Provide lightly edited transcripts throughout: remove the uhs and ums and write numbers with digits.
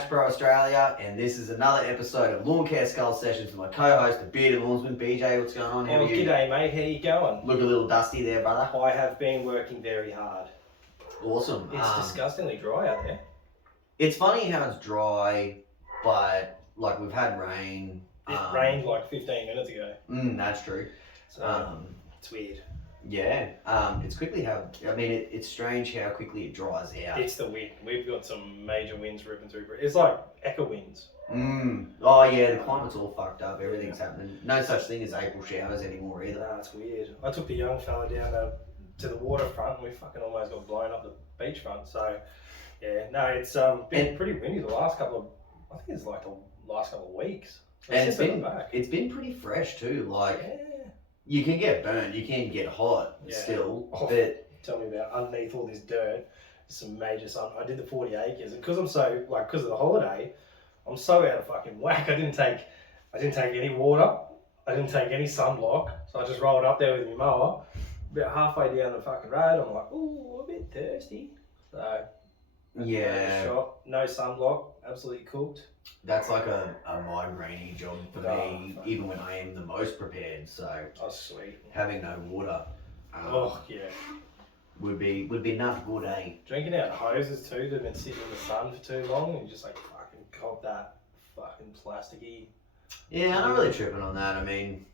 Match Pro Australia, and this is another episode of Lawn Care Skull Sessions with my co-host, the bearded lawnsman, BJ. What's going on? How are you? G'day, mate. How you going? Look a little dusty there, brother. I have been working very hard. Awesome. It's disgustingly dry out there. It's funny how it's dry, but like we've had rain. It rained like 15 minutes ago. That's true. So it's weird. Yeah. It's quickly it's strange how quickly it dries out. It's the wind. We've got some major winds ripping through. It's like echo winds. Oh yeah, the climate's all fucked up. Everything's happening. No such thing as April showers anymore either. Nah, it's weird. I took the young fella down to the waterfront and we fucking almost got blown up the beachfront. So yeah, no, it's been pretty windy the last couple of weeks. So and it's been pretty fresh too. Like you can get burned, you can get hot still, but tell me about underneath all this dirt, some major sun. I did the 40 acres, and because of the holiday, I'm so out of fucking whack. I didn't take any water, I didn't take any sunblock, so I just rolled up there with my mower. About halfway down the fucking road, I'm like, ooh, a bit thirsty. So shot, no sunblock, absolutely cooked. That's like a migraine job for me, even when I am the most prepared. So sweet. Having no water, would be not good, eh? Drinking out of hoses too. They've been sitting in the sun for too long, and you just like fucking cop that fucking plasticky. Yeah, I'm not really tripping on that. I mean,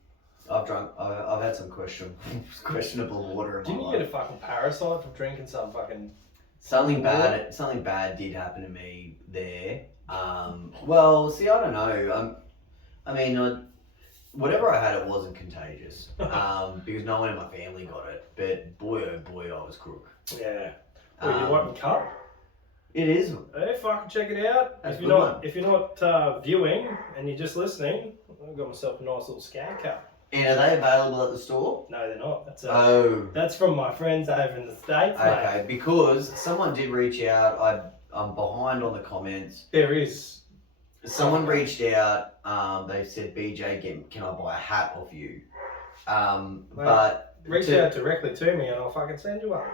I've had some questionable water in my life. Didn't you get a fucking parasite from drinking some fucking? Something bad did happen to me there. Well, see, I don't know. Whatever I had, it wasn't contagious. Because no one in my family got it. But boy, oh boy, I was crook. Yeah. Well, you want me cut? It is. Hey, fucking check it out. That's if you're not viewing and you're just listening, I've got myself a nice little Skag cup. And are they available at the store? No, they're not. That's from my friends over in the States, okay, mate. Because someone did reach out. I'm behind on the comments. There is. Someone reached out. They said, BJ, can I buy a hat off you? But reach out directly to me and I'll fucking send you one.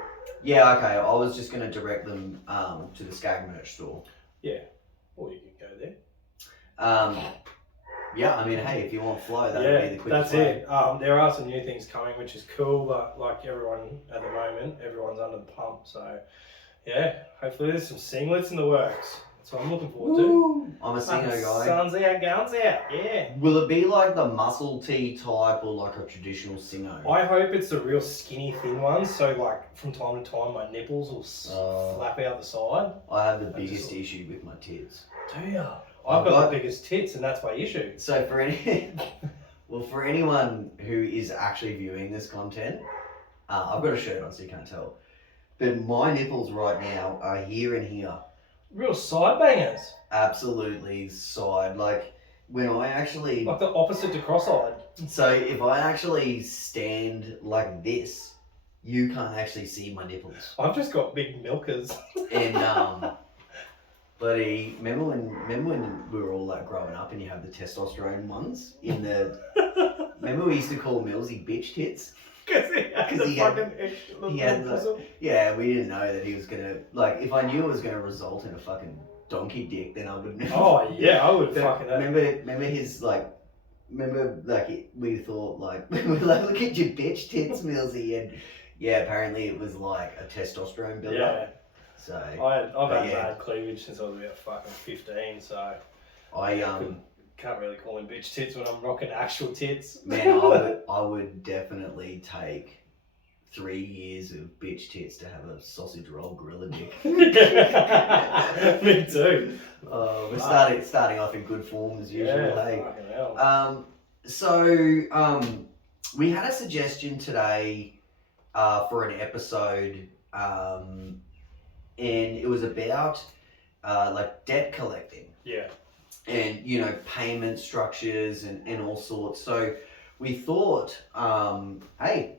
Yeah, okay. I was just going to direct them to the Skag merch store. Yeah, or you could go there. Yeah, I mean, hey, if you want flow, that would be the quickest way. That's it. There are some new things coming, which is cool, but like everyone at the moment, everyone's under the pump. So, yeah, hopefully there's some singlets in the works. That's what I'm looking forward to. I'm a singo guy. Sun's out, guns out, yeah. Will it be like the muscle tee type or like a traditional singo? I hope it's the real skinny, thin ones. So, like, from time to time, my nipples will flap out the side. I have the biggest issue with my tits. Do you? I've got the biggest tits, and that's my issue. So for anyone who is actually viewing this content, I've got a shirt on so you can't tell, but my nipples right now are here and here. Real side bangers. Absolutely side. Like when I actually like the opposite to cross-eyed. So if I actually stand like this, you can't actually see my nipples. I've just got big milkers. And Buddy, remember when we were all like growing up and you have the testosterone ones in the... Remember we used to call Millsy bitch tits? Because he had yeah, we didn't know that he was going to... Like, if I knew it was going to result in a fucking donkey dick, then I would... Oh, yeah, I would fucking... Remember his, like... Remember, like, we thought, like... we were like, look at your bitch tits, Millsy. And, yeah, apparently it was, like, a testosterone buildup. Yeah. So, I've had bad cleavage since I was about fucking 15, so I can't really call them bitch tits when I'm rocking actual tits. Man, I would definitely take 3 years of bitch tits to have a sausage roll gorilla dick. Me too. We're starting off in good form as usual. Yeah, hey. fucking hell. So we had a suggestion today for an episode. And it was about like debt collecting. Yeah. And, you know, payment structures and all sorts. So we thought, hey,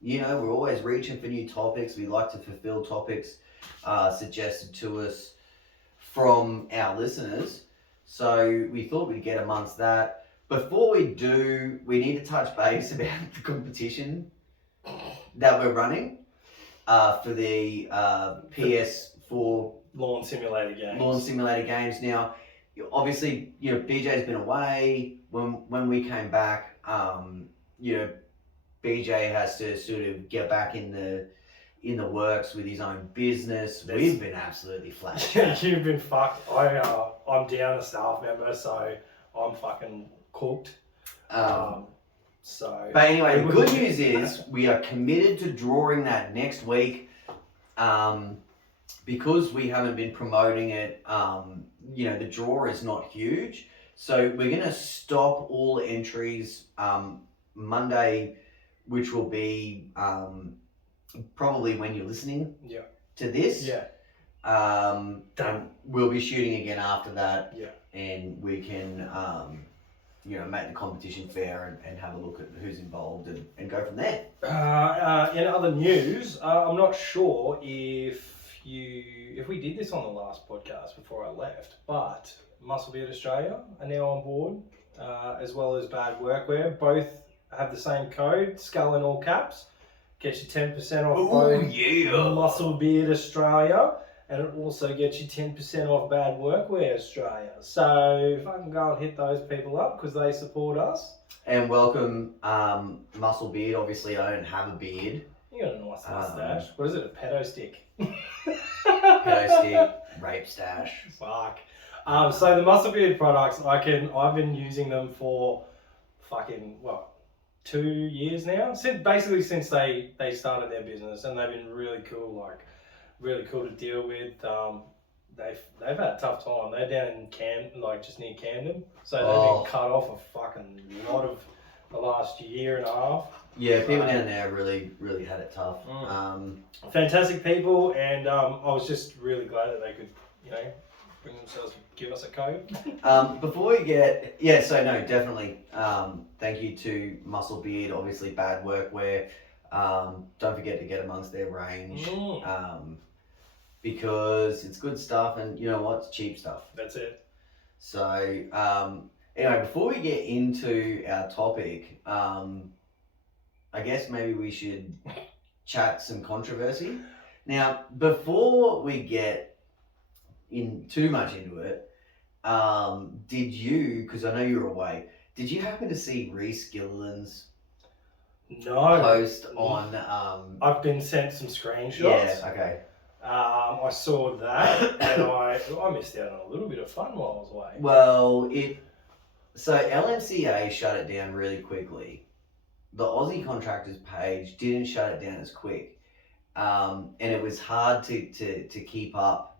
you know, we're always reaching for new topics. We like to fulfill topics suggested to us from our listeners. So we thought we'd get amongst that. Before we do, we need to touch base about the competition that we're running. For the PS4 lawn simulator games. lawn simulator games. Now, obviously, BJ's been away. When we came back, BJ has to sort of get back in the works with his own business. We've been absolutely flat. You've been fucked. I'm down a staff member, so I'm fucking cooked. So. But anyway, the good news is we are committed to drawing that next week. Because we haven't been promoting it, the draw is not huge. So we're going to stop all entries Monday, which will be probably when you're listening to this. Yeah. Done. We'll be shooting again after that. Yeah. And we can, make the competition fair and have a look at who's involved and go from there. In other news, I'm not sure if we did this on the last podcast before I left, but Muscle Beard Australia are now on board, as well as Bad Workwear. Both have the same code, Skull in all caps. Gets you 10% off both Muscle Beard Australia, and it also gets you 10% off Bad Workwear Australia. So if I can go and hit those people up because they support us. And welcome Muscle Beard. Obviously, I don't have a beard. You got a nice mustache. What is it? A pedo stick? Pedo stick, rape stash. Fuck. So the Muscle Beard products, I've been using them for fucking 2 years now. Since they started their business, and they've been really cool. Really cool to deal with. They've had a tough time. They're down in just near Camden, so they've been cut off a fucking lot of the last year and a half. Yeah, people down there really, really had it tough. Fantastic people, and I was just really glad that they could, bring themselves to give us a code. Before we get, definitely. Thank you to Muscle Beard, obviously Bad Workwear. Don't forget to get amongst their range, because it's good stuff, and you know what, it's cheap stuff. That's it. So, anyway, before we get into our topic, I guess maybe we should chat some controversy. Now, before we get too much into it, did you, because I know you were away, did you happen to see Reece Gilliland's post on... I've been sent some screenshots. Yeah, okay. I saw that, and I missed out on a little bit of fun while I was away. Well, so LMCA shut it down really quickly. The Aussie Contractors page didn't shut it down as quick, and it was hard to keep up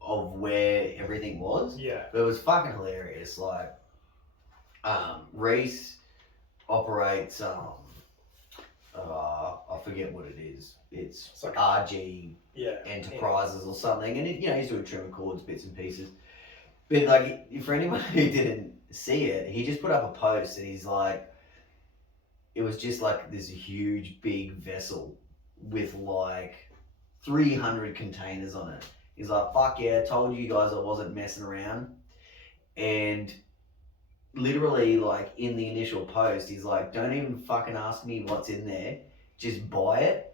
of where everything was. Yeah. But it was fucking hilarious. Reece operates I forget what it is. It's like RG Enterprises or something, and he's doing trim cords, bits and pieces. But for anyone who didn't see it, he just put up a post, and he's like, it was just this huge big vessel with 300 containers on it. He's like, fuck yeah, told you guys I wasn't messing around. And literally, in the initial post, he's like, don't even fucking ask me what's in there, just buy it.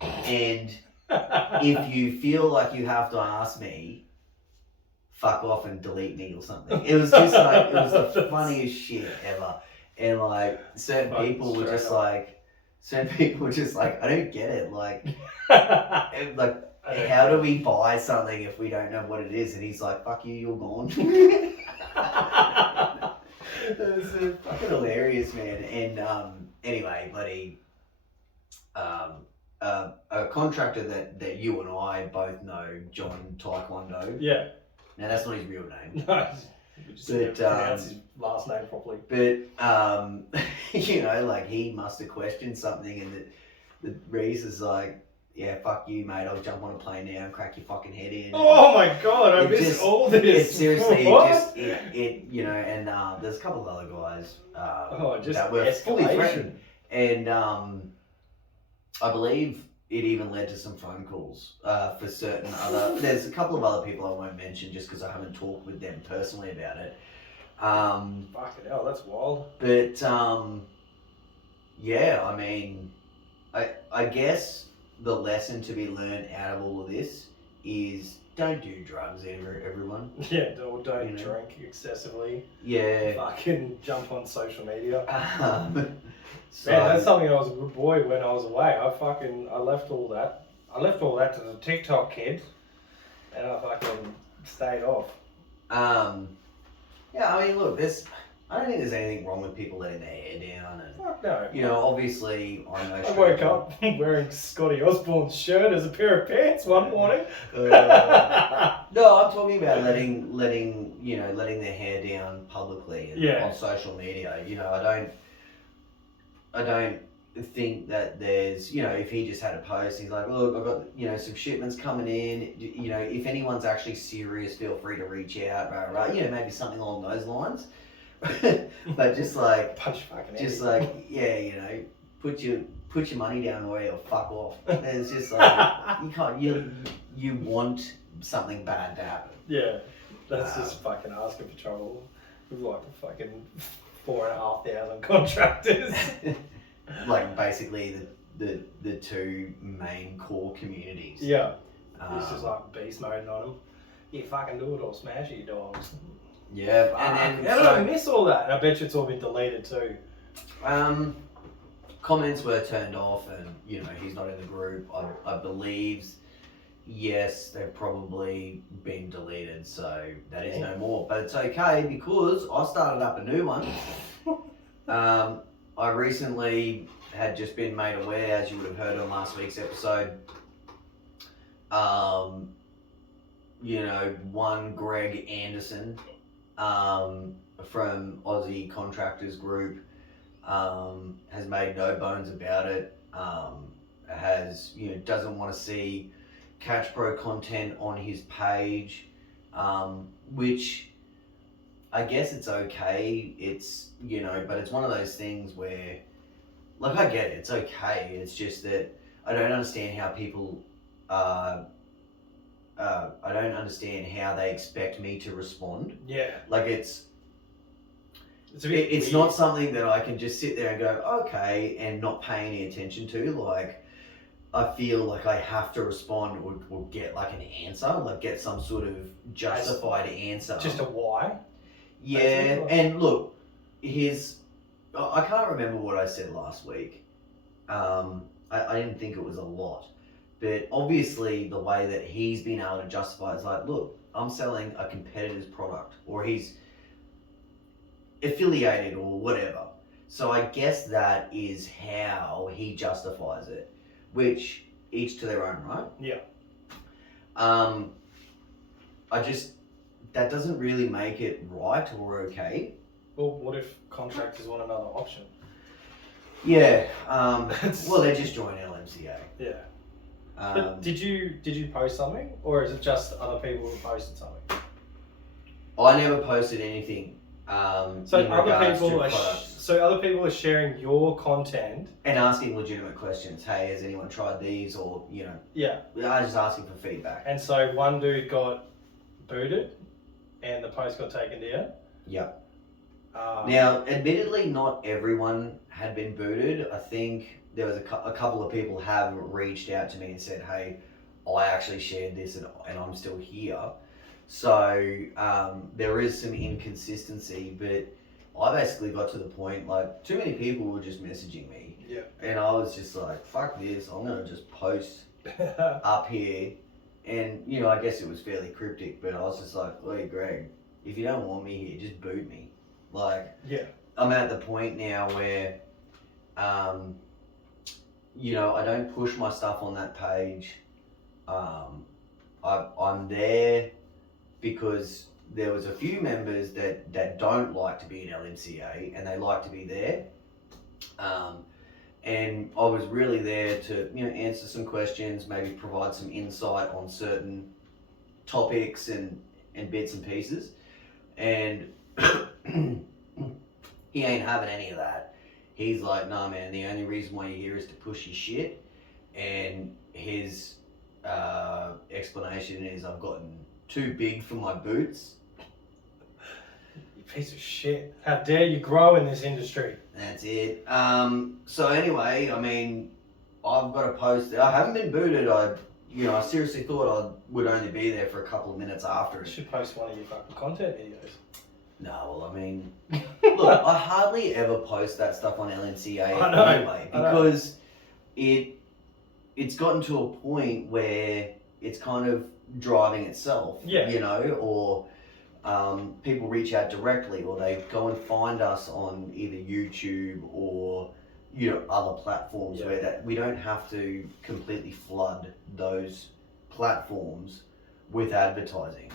And if you feel like you have to ask me, fuck off and delete me or something. It was just it was the funniest shit ever. And certain people were just I don't get it. How do we buy something if we don't know what it is? And he's like, fuck you, you're gone. It was fucking hilarious, man. And anyway, buddy, a contractor that you and I both know, John Taekwondo. Yeah. Now that's not his real name. No. We just pronounce his last name properly. But he must have questioned something, and the Reece is like, yeah, fuck you, mate. I'll jump on a plane now and crack your fucking head in. Oh my god, I missed all this. It seriously, what? and there's a couple of other guys just that were fully escalation. threatened, and I believe it even led to some phone calls for certain other. There's a couple of other people I won't mention just because I haven't talked with them personally about it. Fucking hell, that's wild. But yeah, I mean, I guess the lesson to be learned out of all of this is don't do drugs, everyone. Yeah, or don't You know? drink excessively. Yeah. Fucking jump on social media. So, Man, that's something I was a good boy when I was away. I left all that. I left all that to the TikTok kids, and I fucking stayed off. yeah, I mean, look, I don't think there's anything wrong with people letting their hair down, and Fuck no. you know, obviously, I know. I woke up wearing Scotty Osborne's shirt as a pair of pants one morning. No, I'm talking about letting their hair down publicly and Yeah. on social media. You know, I don't think that there's, you know, if he just had a post, he's like, look, I've got, you know, some shipments coming in. You know, if anyone's actually serious, feel free to reach out. Right, you know, maybe something along those lines. But just like, Punch fucking just head. like, yeah, you know, put your money down or you'll fuck off. And it's just like you can't, you want something bad to happen. Yeah, that's just fucking asking for trouble. With like fucking 4,500 contractors. Like basically the two main core communities. Yeah, Um, it's just like beast mode on them. You fucking do it or smash it, you dogs. yeah, And and how then did I miss all that? And I bet you it's all been deleted too. comments were turned off, and you know he's not in the group. I believe, yes, they've probably been deleted, so that is no more. But it's okay because I started up a new one. I recently had just been made aware, as you would have heard on last week's episode. You know, one Greg Anderson, from Aussie Contractors Group, has made no bones about it. Has, you know, doesn't want to see Catch Pro content on his page, which I guess it's okay. It's, you know, but it's one of those things where, like, I get it. It's okay. It's just that I don't understand how people. I don't understand how they expect me to respond. Yeah, Like it's a bit it's weird. not something that I can just sit there and go, okay, and not pay any attention to. Like, I feel like I have to respond or get like an answer, like get some sort of justified answer. Just a why. Yeah, and look, I can't remember what I said last week. I didn't think it was a lot. But obviously the way that he's been able to justify it is like, look, I'm selling a competitor's product, or he's affiliated or whatever. So I guess that is how he justifies it, which each to their own, right? Yeah. That doesn't really make it right or okay. Well, what if contractors want another option? Yeah. Well, they just joined LMCA. Yeah. But did you post something, or is it just other people who posted something? I never posted anything. So in other regards people to are products. so other people are sharing your content. And asking legitimate questions. Hey, has anyone tried these? Or, you know, Yeah. I was just asking for feedback. And so one dude got booted, and the post got taken down. Yep. Now, admittedly, not everyone had been booted. I think there was a couple of people have reached out to me and said, hey, I actually shared this and I'm still here. So there is some inconsistency, but I basically got to the point, like, too many people were just messaging me. Yeah. And I was just like, fuck this, I'm going to just post up here. And, you know, I guess it was fairly cryptic, but I was just like, hey, Greg, if you don't want me here, just boot me. Like, Yeah. I'm at the point now where, you know, I don't push my stuff on that page. I'm there because there was a few members that don't like to be in LMCA and they like to be there. And I was really there to, you know, answer some questions, maybe provide some insight on certain topics and bits and pieces. And he ain't having any of that. He's like, nah, man, the only reason why you're here is to push your shit. And his explanation is, I've gotten too big for my boots. You piece of shit. How dare you grow in this industry? That's it. So anyway, I mean, I've got a post. I haven't been booted. I seriously thought I would only be there for a couple of minutes after. You should post one of your fucking content videos. No, well, I mean, look, I hardly ever post that stuff on LNCA anyway, because it's gotten to a point where it's kind of driving itself, or people reach out directly, or they go and find us on either YouTube or other platforms where that we don't have to completely flood those platforms with advertising.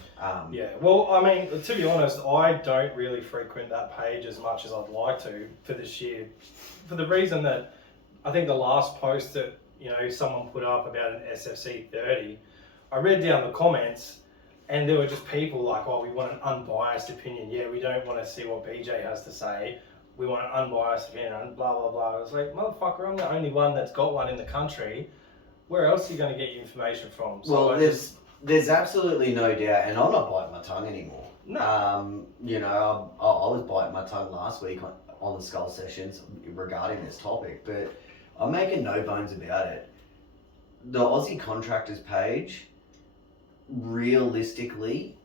Well, I mean, to be honest, I don't really frequent that page as much as I'd like to for the reason that I think the last post that someone put up about an SFC 30, I read down the comments and there were just people like, oh, we want an unbiased opinion. Yeah, we don't want to see what BJ has to say. We want an unbiased opinion and blah, blah, blah. I was like, motherfucker, I'm the only one that's got one in the country. Where else are you going to get your information from? So well, there's absolutely no doubt, and I'm not biting my tongue anymore. No. I was biting my tongue last week on the Skull Sessions regarding this topic, but I'm making no bones about it. The Aussie Contractors page, realistically,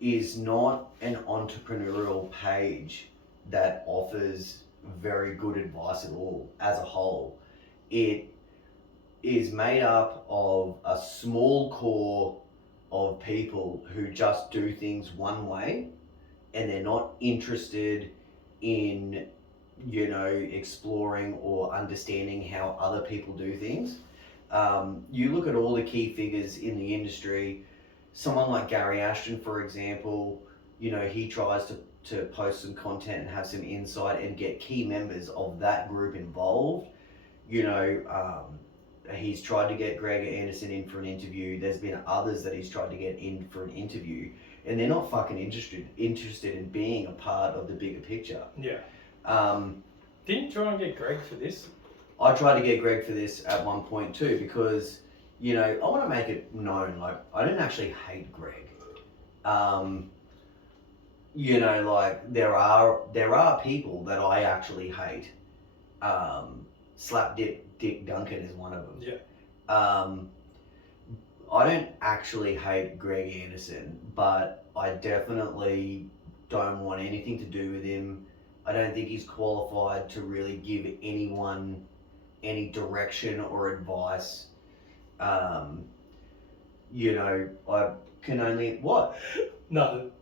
is not an entrepreneurial page that offers very good advice at all as a whole. It is made up of a small core of people who just do things one way, and they're not interested in exploring or understanding how other people do things. You look at all the key figures in the industry, someone like Gary Ashton, for example, he tries to post some content and have some insight and get key members of that group involved. He's tried to get Greg Anderson in for an interview. There's been others that he's tried to get in for an interview, and they're not fucking interested in being a part of the bigger picture. Yeah. Didn't you try and get Greg for this? I tried to get Greg for this at one point too, because I want to make it known, like, I didn't actually hate Greg. Like, there are people that I actually hate. Dick Duncan is one of them. Yeah. I don't actually hate Greg Anderson, but I definitely don't want anything to do with him. I don't think he's qualified to really give anyone any direction or advice. I can only... What? No.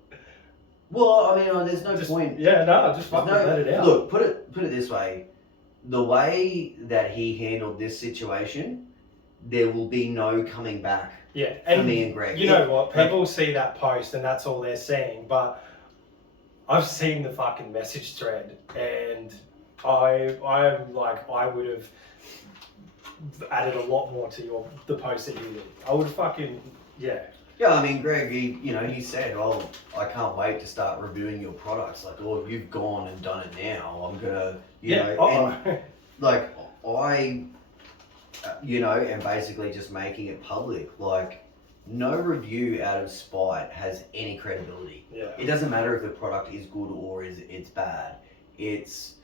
Well, I mean, there's no point... Yeah, no, just fucking let it out. Look, put it this way. The way that he handled this situation, there will be no coming back for me and Greg. You know what? People see that post and that's all they're seeing, but I've seen the fucking message thread, and I'm like, I would have added a lot more to the post that you did. I would fucking, yeah. Yeah, I mean, Greg, he said, oh, I can't wait to start reviewing your products. Like, oh, you've gone and done it now. I'm gonna, and like, I, am basically just making it public. Like, no review out of spite has any credibility. Yeah. It doesn't matter if the product is good or it's bad. It's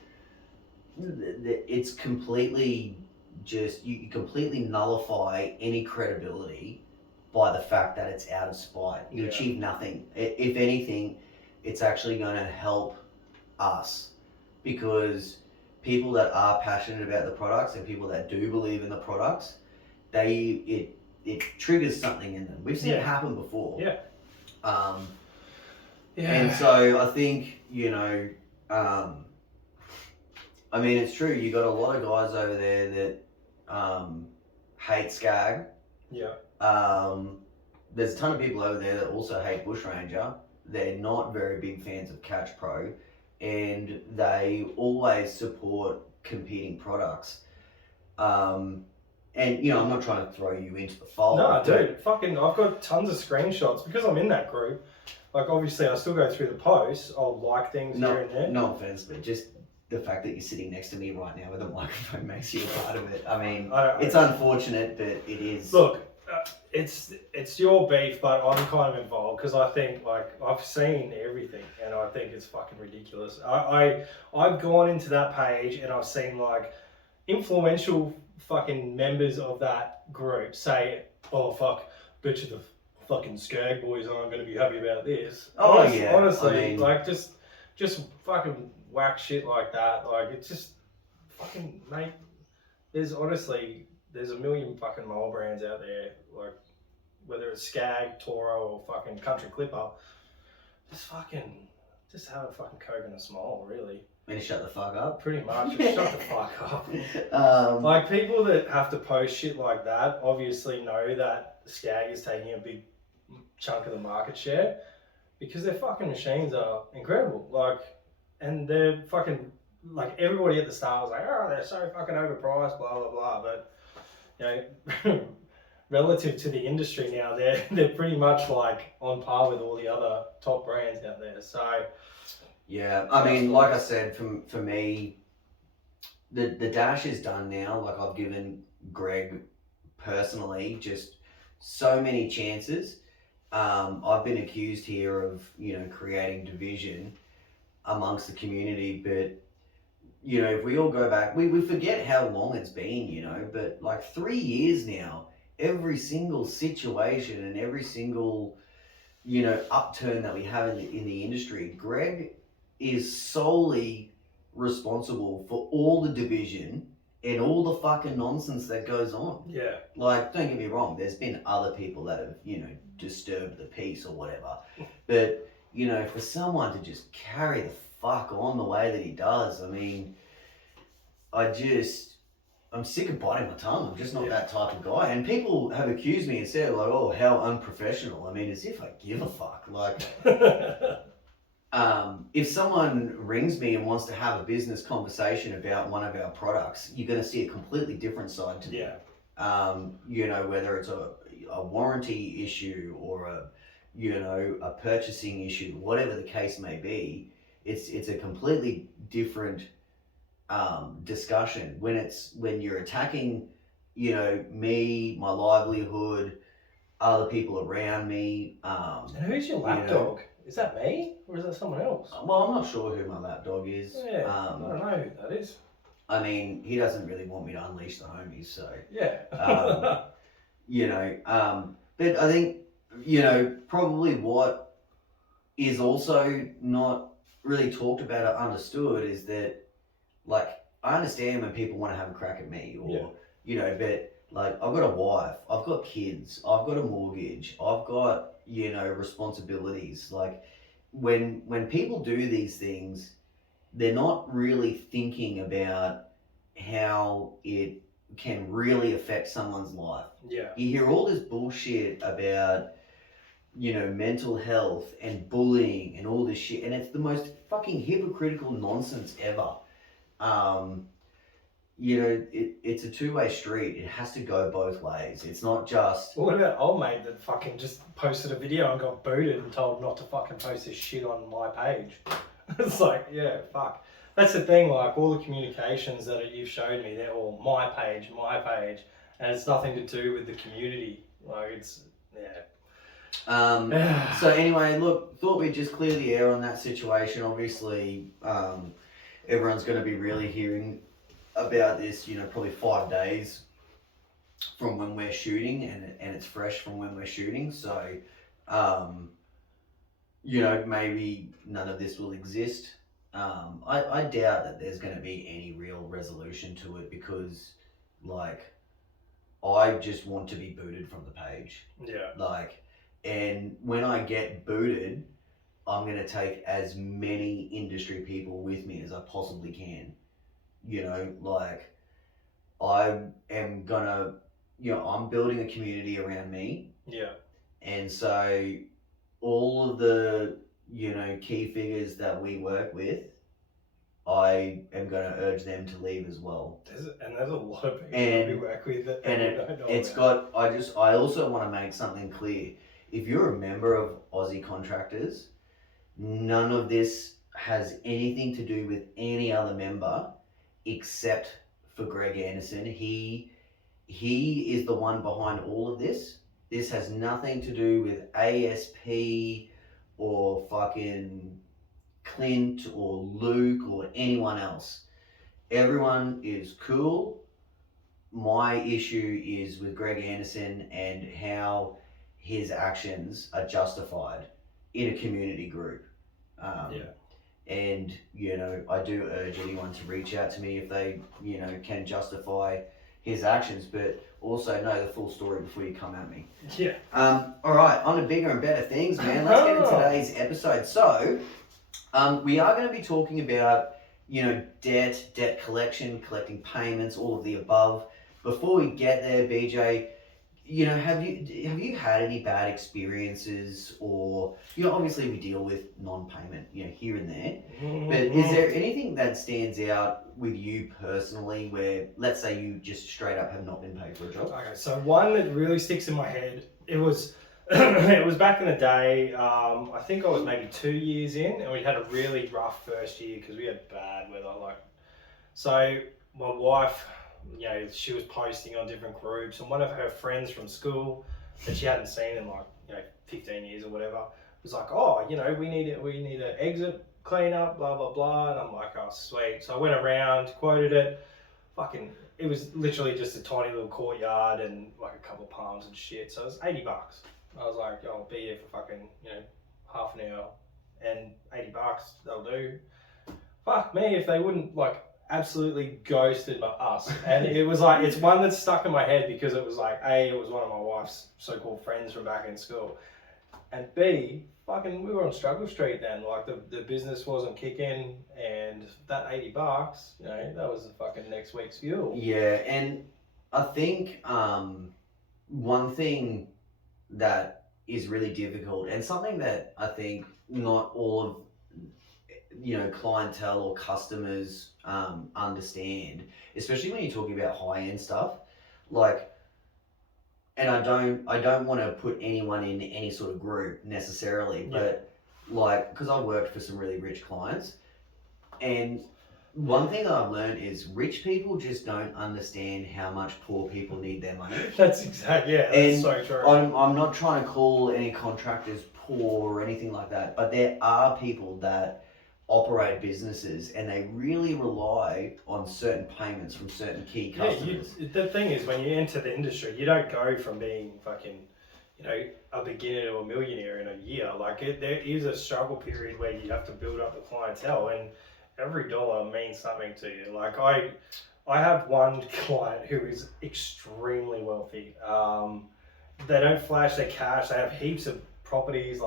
completely just, you completely nullify any credibility by the fact that it's out of spite. You achieve nothing. If anything, it's actually going to help us, because people that are passionate about the products and people that do believe in the products, it triggers something in them. We've seen it happen before. Yeah. And so I think, I mean, it's true. You got a lot of guys over there that hate Skag. Yeah. There's a ton of people over there that also hate Bushranger. They're not very big fans of Catch Pro, and they always support competing products. And I'm not trying to throw you into the fold. No, dude, fucking, I've got tons of screenshots because I'm in that group. Like, obviously, I still go through the posts. I'll like things here and there. No offense, but just the fact that you're sitting next to me right now with a microphone makes you a part of it. I mean, it's unfortunate, but it is. Look, it's your beef, but I'm kind of involved because I think, like, I've seen everything and I think it's fucking ridiculous. I've gone into that page and I've seen, like, influential fucking members of that group say oh fuck, bet you the fucking Skag boys aren't going to be happy about this. Oh, yeah, Honestly, I mean- like just fucking whack shit like that. Like it's just fucking mate. There's a million fucking mole brands out there. Like whether it's Skag, Toro, or fucking Country Clipper, just have a fucking Coke and a smile, really. Man, shut the fuck up. Pretty much, just shut the fuck up. Um, Like people that have to post shit like that obviously know that Skag is taking a big chunk of the market share because their fucking machines are incredible. Like, and they're fucking like everybody at the start was like, oh, they're so fucking overpriced, blah blah blah. But you know, relative to the industry now, they're pretty much like on par with all the other top brands out there. So yeah, I mean, like I said, for me, the dash is done now. Like I've given Greg personally just so many chances. I've been accused here of, you know, creating division amongst the community, but you know, if we all go back, we forget how long it's been, you know, but like 3 years now, every single situation and every single, you know, upturn that we have in the industry, Greg is solely responsible for all the division and all the fucking nonsense that goes on. yeah, Like, don't get me wrong, there's been other people that have, you know, disturbed the peace or whatever. But, you know, for someone to just carry the fuck on the way that he does, I mean, I'm sick of biting my tongue. I'm just not that type of guy. And people have accused me and said, like, oh, how unprofessional. I mean, as if I give a fuck. Like, if someone rings me and wants to have a business conversation about one of our products, you're going to see a completely different side to me. yeah. You know, whether it's a warranty issue or a purchasing issue, whatever the case may be, it's a completely different discussion when you're attacking, you know, me, my livelihood, other people around me. And who's your lapdog? Is that me or is that someone else? Well, I'm not sure who my lapdog is. Yeah, I don't know who that is. I mean, he doesn't really want me to unleash the homies, so Yeah. you know. But I think, you know, probably what is also not really talked about or understood is that, like, I understand when people want to have a crack at me or, you know, but like, I've got a wife, I've got kids, I've got a mortgage, I've got, you know, responsibilities. Like, when people do these things, they're not really thinking about how it can really affect someone's life. Yeah. You hear all this bullshit about, you know, mental health and bullying and all this shit, and it's the most fucking hypocritical nonsense ever. You know, it's a two-way street. It has to go both ways. It's not just... Well, what about old mate that fucking just posted a video and got booted and told not to fucking post this shit on my page? It's like, yeah, fuck. That's the thing, like, all the communications that you've showed me, they're all my page, and it's nothing to do with the community. Like, it's, yeah. So anyway, look, thought we'd just clear the air on that situation. Obviously, everyone's going to be really hearing about this, you know, probably 5 days from when we're shooting, and it's fresh from when we're shooting. So, you know, maybe none of this will exist. I doubt that there's going to be any real resolution to it because, like, I just want to be booted from the page. Yeah. Like, and when I get booted, I'm going to take as many industry people with me as I possibly can. You know, like, I am going to, you know, I'm building a community around me. Yeah. And so all of the, you know, key figures that we work with, I am going to urge them to leave as well. There's a lot of people that we work with that don't know it's about. I also want to make something clear. If you're a member of Aussie Contractors, none of this has anything to do with any other member except for Greg Anderson. He is the one behind all of this. This has nothing to do with ASP or fucking Clint or Luke or anyone else. Everyone is cool. my issue is with Greg Anderson and how his actions are justified in a community group. And, I do urge anyone to reach out to me if they, can justify his actions, but also know the full story before you come at me. Yeah. All right, on to bigger and better things, man. Let's get into today's episode. So, we are going to be talking about, debt collection, collecting payments, all of the above. Before we get there, BJ, have you had any bad experiences, or obviously we deal with non-payment here and there, but is there anything that stands out with you personally where, let's say, you just straight up have not been paid for a job? Okay, so one that really sticks in my head, it was it was back in the day. I think I was maybe 2 years in, and we had a really rough first year because we had bad weather. So my wife, she was posting on different groups, and one of her friends from school that she hadn't seen in 15 years or whatever was like, oh, we need an exit cleanup, blah blah blah, and I'm like, oh sweet. So I went around, quoted it, it was literally just a tiny little courtyard and like a couple of palms and shit. So it was $80. I was like, oh, I'll be here for fucking half an hour, and $80 they'll do. Fuck me if they wouldn't absolutely ghosted us. And it was it's one that's stuck in my head because it was it was one of my wife's so-called friends from back in school, and B, we were on Struggle Street then. The business wasn't kicking, and that $80, that was the fucking next week's fuel. Yeah, and I think one thing that is really difficult, and something that I think not all of clientele or customers understand, especially when you're talking about high-end stuff, and I don't want to put anyone in any sort of group necessarily, but because I've worked for some really rich clients, and one thing that I've learned is rich people just don't understand how much poor people need their money. That's that's so true. I'm not trying to call any contractors poor or anything like that, but there are people that operate businesses and they really rely on certain payments from certain key customers. The thing is, when you enter the industry, you don't go from being a beginner to a millionaire in a year. There is a struggle period where you have to build up the clientele, and every dollar means something to you. I have one client who is extremely wealthy. They don't flash their cash. They have heaps of properties,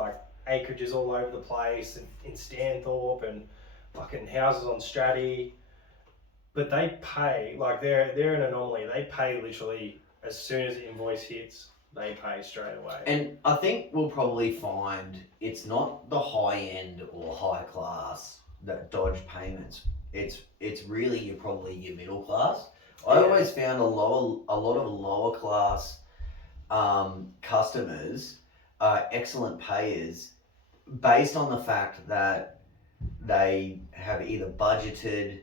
acreages all over the place in Stanthorpe, and fucking houses on Stratty. But they pay, they're an anomaly. They pay literally as soon as the invoice hits, they pay straight away. And I think we'll probably find it's not the high end or high class that dodge payments. It's really probably your middle class. I always found a lot of lower class customers are excellent payers based on the fact that they have either budgeted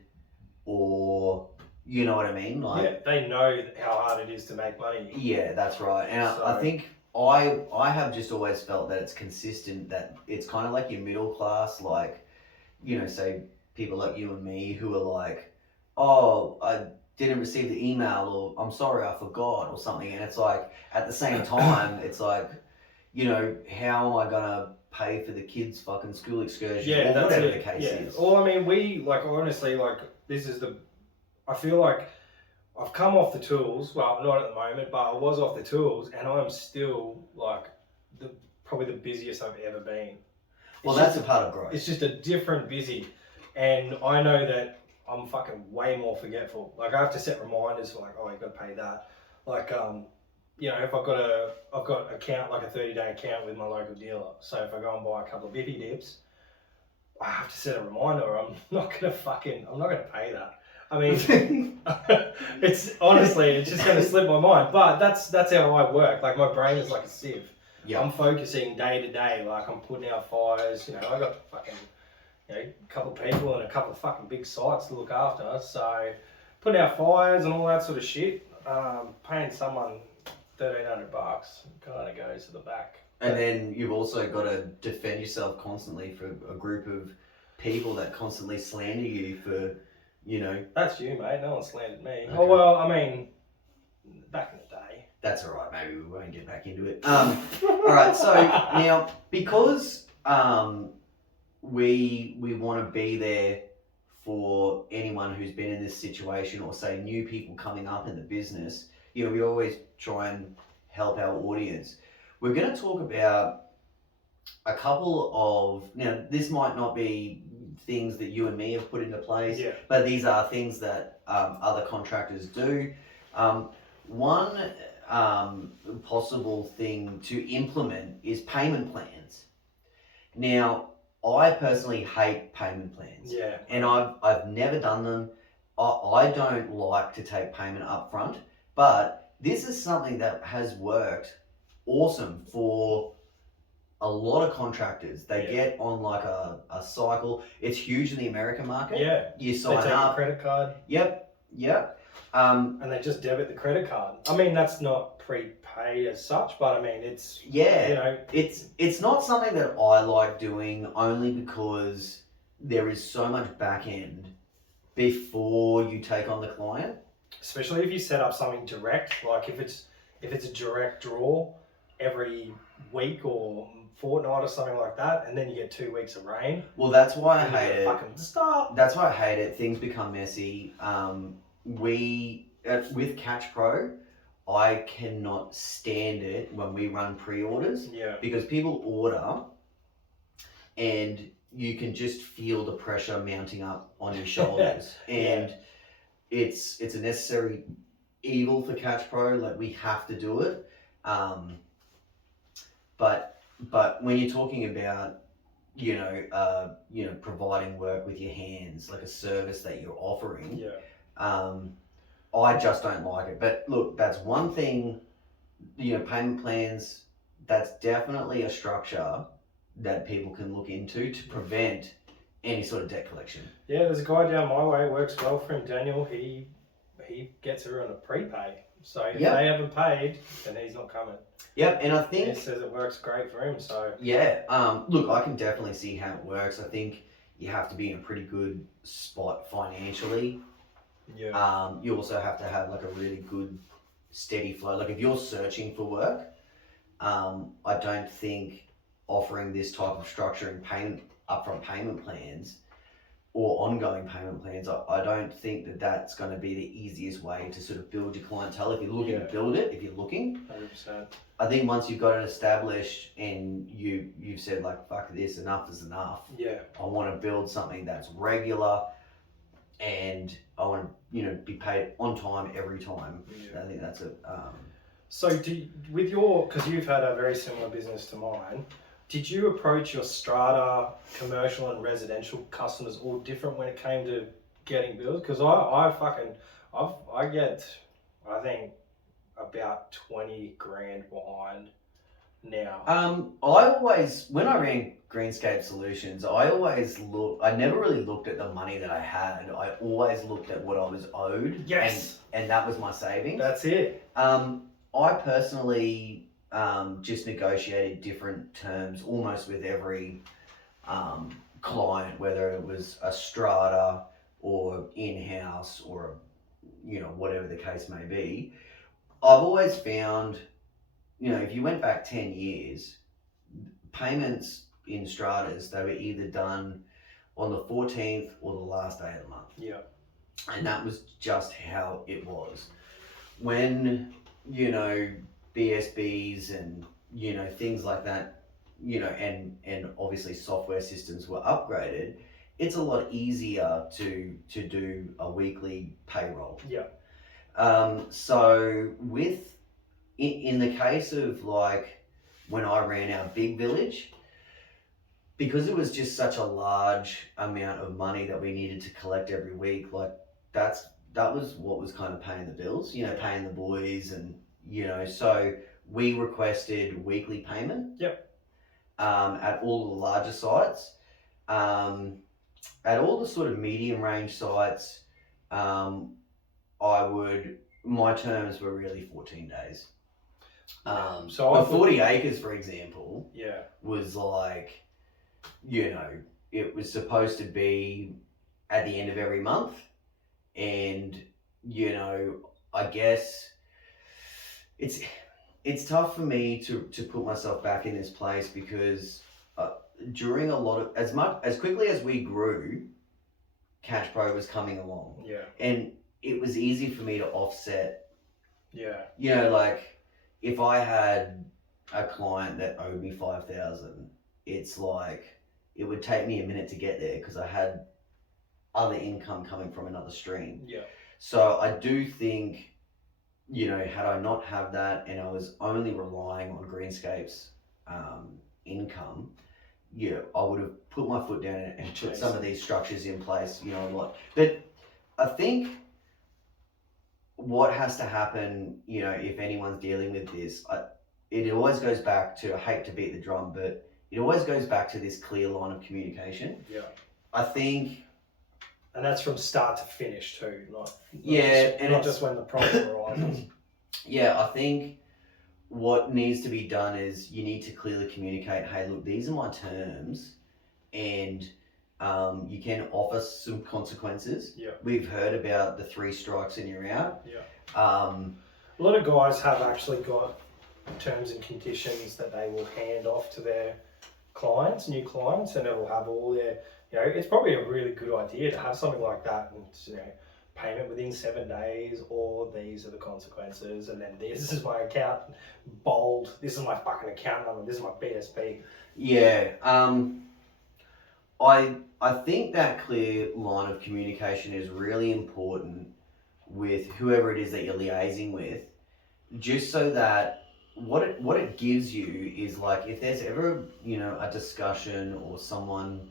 or, you know what I mean? They know how hard it is to make money. Yeah, that's right. And I think I have just always felt that it's consistent, that it's kind of like your middle class, say people like you and me who are like, oh, I didn't receive the email, or I'm sorry, I forgot, or something. And it's at the same time, it's how am I gonna pay for the kids' fucking school excursion, or whatever the case is. Well, I mean, we honestly, this is I feel like I've come off the tools. Well, not at the moment, but I was off the tools, and I'm still probably the busiest I've ever been. Well, that's a part of growth. It's just a different busy, and I know that I'm fucking way more forgetful. I have to set reminders for oh, you got to pay that. If I've got account, a 30-day account with my local dealer. So if I go and buy a couple of Biffy dips, I have to set a reminder, or I'm not gonna pay that. I mean, it's just gonna slip my mind. But that's how I work. My brain is like a sieve. Yeah. I'm focusing day to day. I'm putting out fires. I got fucking a couple of people and a couple of fucking big sites to look after. So putting out fires and all that sort of shit. Paying someone $1,300 kind of goes to the back. And then you've also got to defend yourself constantly for a group of people that constantly slander you for, That's you, mate. No one slandered me. Okay. Oh, well, I mean, back in the day. That's all right. Maybe we won't get back into it. All right. So now, because we want to be there for anyone who's been in this situation, or say new people coming up in the business, we always try and help our audience. We're going to talk about a couple of, now this might not be things that you and me have put into place, Yeah. but these are things that other contractors do. One possible thing to implement is payment plans. Now, I personally hate payment plans. Yeah. And I've never done them. I don't like to take payment up front, but this is something that has worked awesome for a lot of contractors. They get on like a cycle. It's huge in the American market. Yeah. You They sign take your up. credit card. Yep. And they just debit the credit card. I mean, that's not prepaid as such, but I mean, it's, Yeah. It's not something that I like doing, only because there is so much back end before you take on the client. especially if you set up something direct, like if it's a direct draw every week or fortnight or something like that, and then you get 2 weeks of rain. Well, that's why I and you hate gotta it. Fucking stop. That's why I hate it. Things become messy. With Catch Pro, I cannot stand it when we run pre-orders, Yeah. because people order and you can just feel the pressure mounting up on your shoulders. And it's a necessary evil for Catch Pro. Like, we have to do it. But when you're talking about providing work with your hands, like a service that you're offering, I just don't like it. But look, that's one thing. Payment plans, that's definitely a structure that people can look into to prevent any sort of debt collection. Yeah, there's a guy down my way, works well for him, Daniel. He gets her on a prepay. So if they haven't paid, then he's not coming. Yep, and I think he says it works great for him. So look, I can definitely see how it works. I think you have to be in a pretty good spot financially. Yeah. You also have to have like a really good steady flow. Like, if you're searching for work, I don't think offering this type of structure and upfront payment plans or ongoing payment plans, I don't think that that's going to be the easiest way to sort of build your clientele. If you're looking to build it, if you're looking, 100%. I think once you've got it established and you've said, like, fuck this, enough is enough. Yeah. I want to build something that's regular, and I want to be paid on time every time. Yeah. I think that's a. So because you've had a very similar business to mine, did you approach your strata commercial and residential customers all different when it came to getting bills? Because I get, I think, about 20 grand behind now. When I ran Greenscape Solutions, I never really looked at the money that I had. I always looked at what I was owed. Yes. And that was my savings. That's it. I personally just negotiated different terms almost with every client, whether it was a strata or in-house or whatever the case may be. I've always found, if you went back 10 years, payments in stratas, they were either done on the 14th or the last day of the month. Yeah. And that was just how it was. When, BSBs and, things like that, and obviously software systems were upgraded, it's a lot easier to do a weekly payroll. Yeah. So in the case of, like, when I ran our big village, because it was just such a large amount of money that we needed to collect every week, like, that was what was kind of paying the bills, paying the boys, and so we requested weekly payment. Yep. At all the larger sites, at all the sort of medium range sites, my terms were really 14 days. So 40 acres, for example, yeah, was like, it was supposed to be at the end of every month. And, I guess it's tough for me to put myself back in this place because during a lot of as quickly as we grew, Cash Pro was coming along, Yeah. and it was easy for me to offset. Yeah. You know, like if I had a client that owed me 5,000, it's like it would take me a minute to get there because I had other income coming from another stream. Yeah. So I do think, you know, had I not have that and I was only relying on Greenscape's income, yeah, I would have put my foot down and put some of these structures in place, you know, a lot. But I think what has to happen, you know, if anyone's dealing with this, it always goes back to, I hate to beat the drum, but it always goes back to this clear line of communication. Yeah. I think. And that's from start to finish too, not just when the problem arises. Yeah, I think what needs to be done is you need to clearly communicate, hey, look, these are my terms, and you can offer some consequences. Yeah. We've heard about the 3 strikes and you're out. Yeah. A lot of guys have actually got terms and conditions that they will hand off to their clients, new clients, and it will have all their, you know, it's probably a really good idea to have something like that, and, you know, payment within 7 days, or these are the consequences, and then this is my account, bold, this is my fucking account number, this is my BSB. Yeah, I think that clear line of communication is really important with whoever it is that you're liaising with, just so that what it gives you is, like, if there's ever, you know, a discussion or someone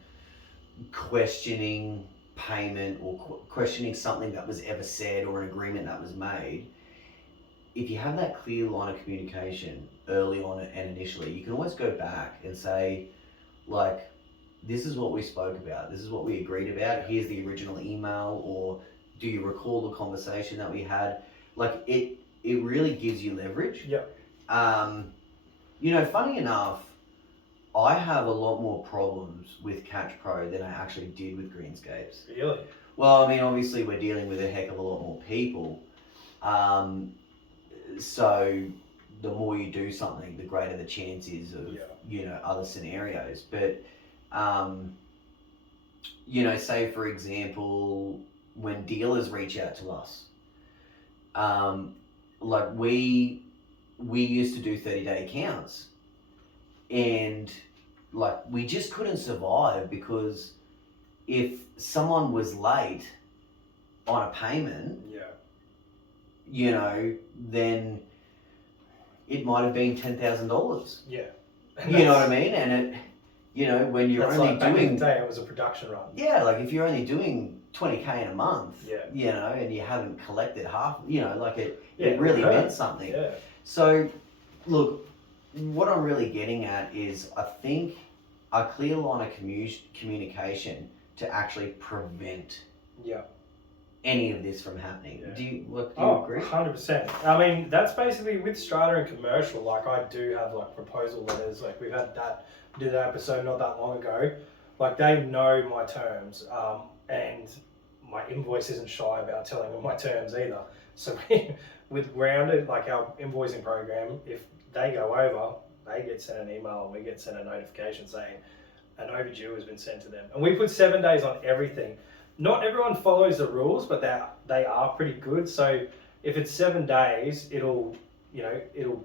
questioning payment or questioning something that was ever said or an agreement that was made, if you have that clear line of communication early on and initially, you can always go back and say, like, this is what we spoke about, this is what we agreed about, here's the original email, or do you recall the conversation that we had? Like, it really gives you leverage. Yep. You know, funny enough, I have a lot more problems with Cash Pro than I actually did with Greenscapes. Really? Well, I mean, obviously we're dealing with a heck of a lot more people. So the more you do something, the greater the chances of, you know, other scenarios. But, you know, say for example, when dealers reach out to us, like we used to do 30-day accounts, and like we just couldn't survive because if someone was late on a payment, you know, then it might have been $10,000. Yeah. You know what I mean? And it, you know, when you're only like back doing, in the day, it was a production run. Yeah, like if you're only doing 20K in a month, yeah, you know, and you haven't collected half, you know, like it it really hurt. meant something. Yeah. So, look, what I'm really getting at is I think a clear line of communication to actually prevent any of this from happening. Yeah. Do you agree? 100%. I mean, that's basically with Strata and Commercial. Like, I do have like proposal letters. Like, we've had that, did that episode not that long ago. Like, they know my terms, and my invoice isn't shy about telling them my terms either. So with Grounded, like our invoicing program, if they go over, they get sent an email and we get sent a notification saying an overdue has been sent to them. And we put 7 days on everything. Not everyone follows the rules, but they are pretty good. So if it's 7 days, it'll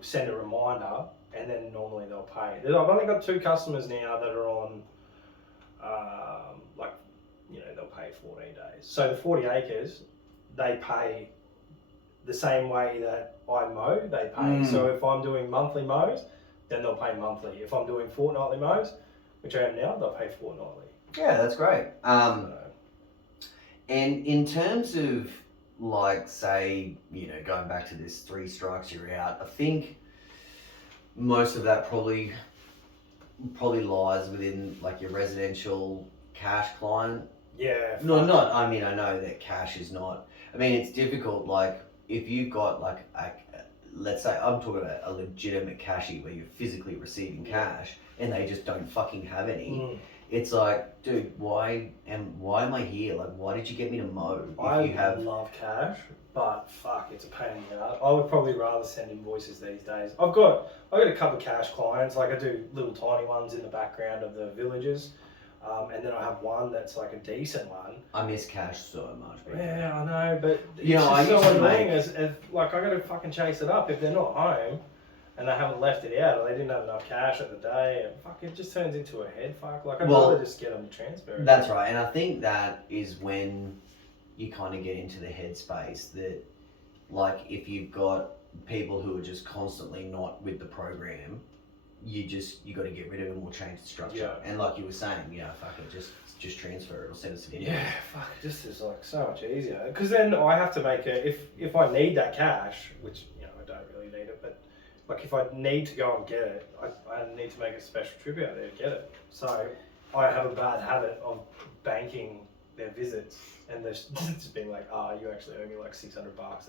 send a reminder, and then normally they'll pay. I've only got 2 customers now that are on, they'll pay 14 days. So the 40 acres, they pay the same way that I mow, they pay. So if I'm doing monthly mows, then they'll pay monthly. If I'm doing fortnightly mows, which I am now, they'll pay fortnightly. Yeah, that's great. And in terms of, like, say, you know, going back to this 3 strikes, you're out, I think most of that probably lies within, like, your residential cash client. Yeah. No, not, I mean, I know that cash is not, I mean, it's difficult, like, if you've got, like, let's say, I'm talking about a legitimate cashy where you're physically receiving cash and they just don't fucking have any. it's like, dude, why am I here? Like, why did you get me to mow if I you have? love cash, but fuck, it's a pain in the ass. I would probably rather send invoices these days. I've got a couple of cash clients. Like I do little tiny ones in the background of the villages, and then I have one that's like a decent one. I miss cash so much. Bro. Yeah, I know, but it's You know, I just so used to annoying. make- As like I got to fucking chase it up if they're not home. And they haven't left it out, or they didn't have enough cash at the day, and fuck, it just turns into a head fuck. Like I'd Well, rather just get them to transfer it. That's right, and I think that is when you kind of get into the headspace that, like, if you've got people who are just constantly not with the program, you got to get rid of them or change the structure. Yeah. And like you were saying, fuck it, just transfer it or send us an invoice. Yeah, fuck, it just is like so much easier. Because then I have to make if I need that cash, which I don't really need it, but like if I need to go and get it, I need to make a special trip out there to get it. So I have a bad habit of banking their visits, and they're just being like, you actually owe me like $600,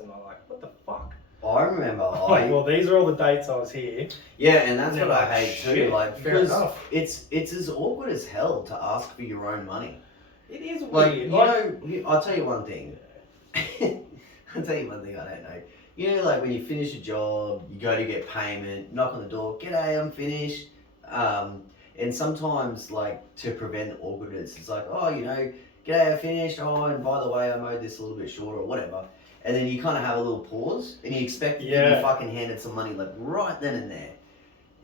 and I'm like, what the fuck? I remember, Well, these are all the dates I was here. and that's And what they're I like, hate too. shit, Like, fair because enough. it's as awkward as hell to ask for your own money. It is Like, weird. I'll tell you one thing. I'll tell you one thing I don't know. Like when you finish a job, you go to get payment, knock on the door, g'day, I'm finished. And sometimes, like, to prevent the awkwardness, it's like, g'day, I finished. Oh, and by the way, I mowed this a little bit short or whatever. And then you kind of have a little pause, and you expect to be fucking handed some money, like, right then and there.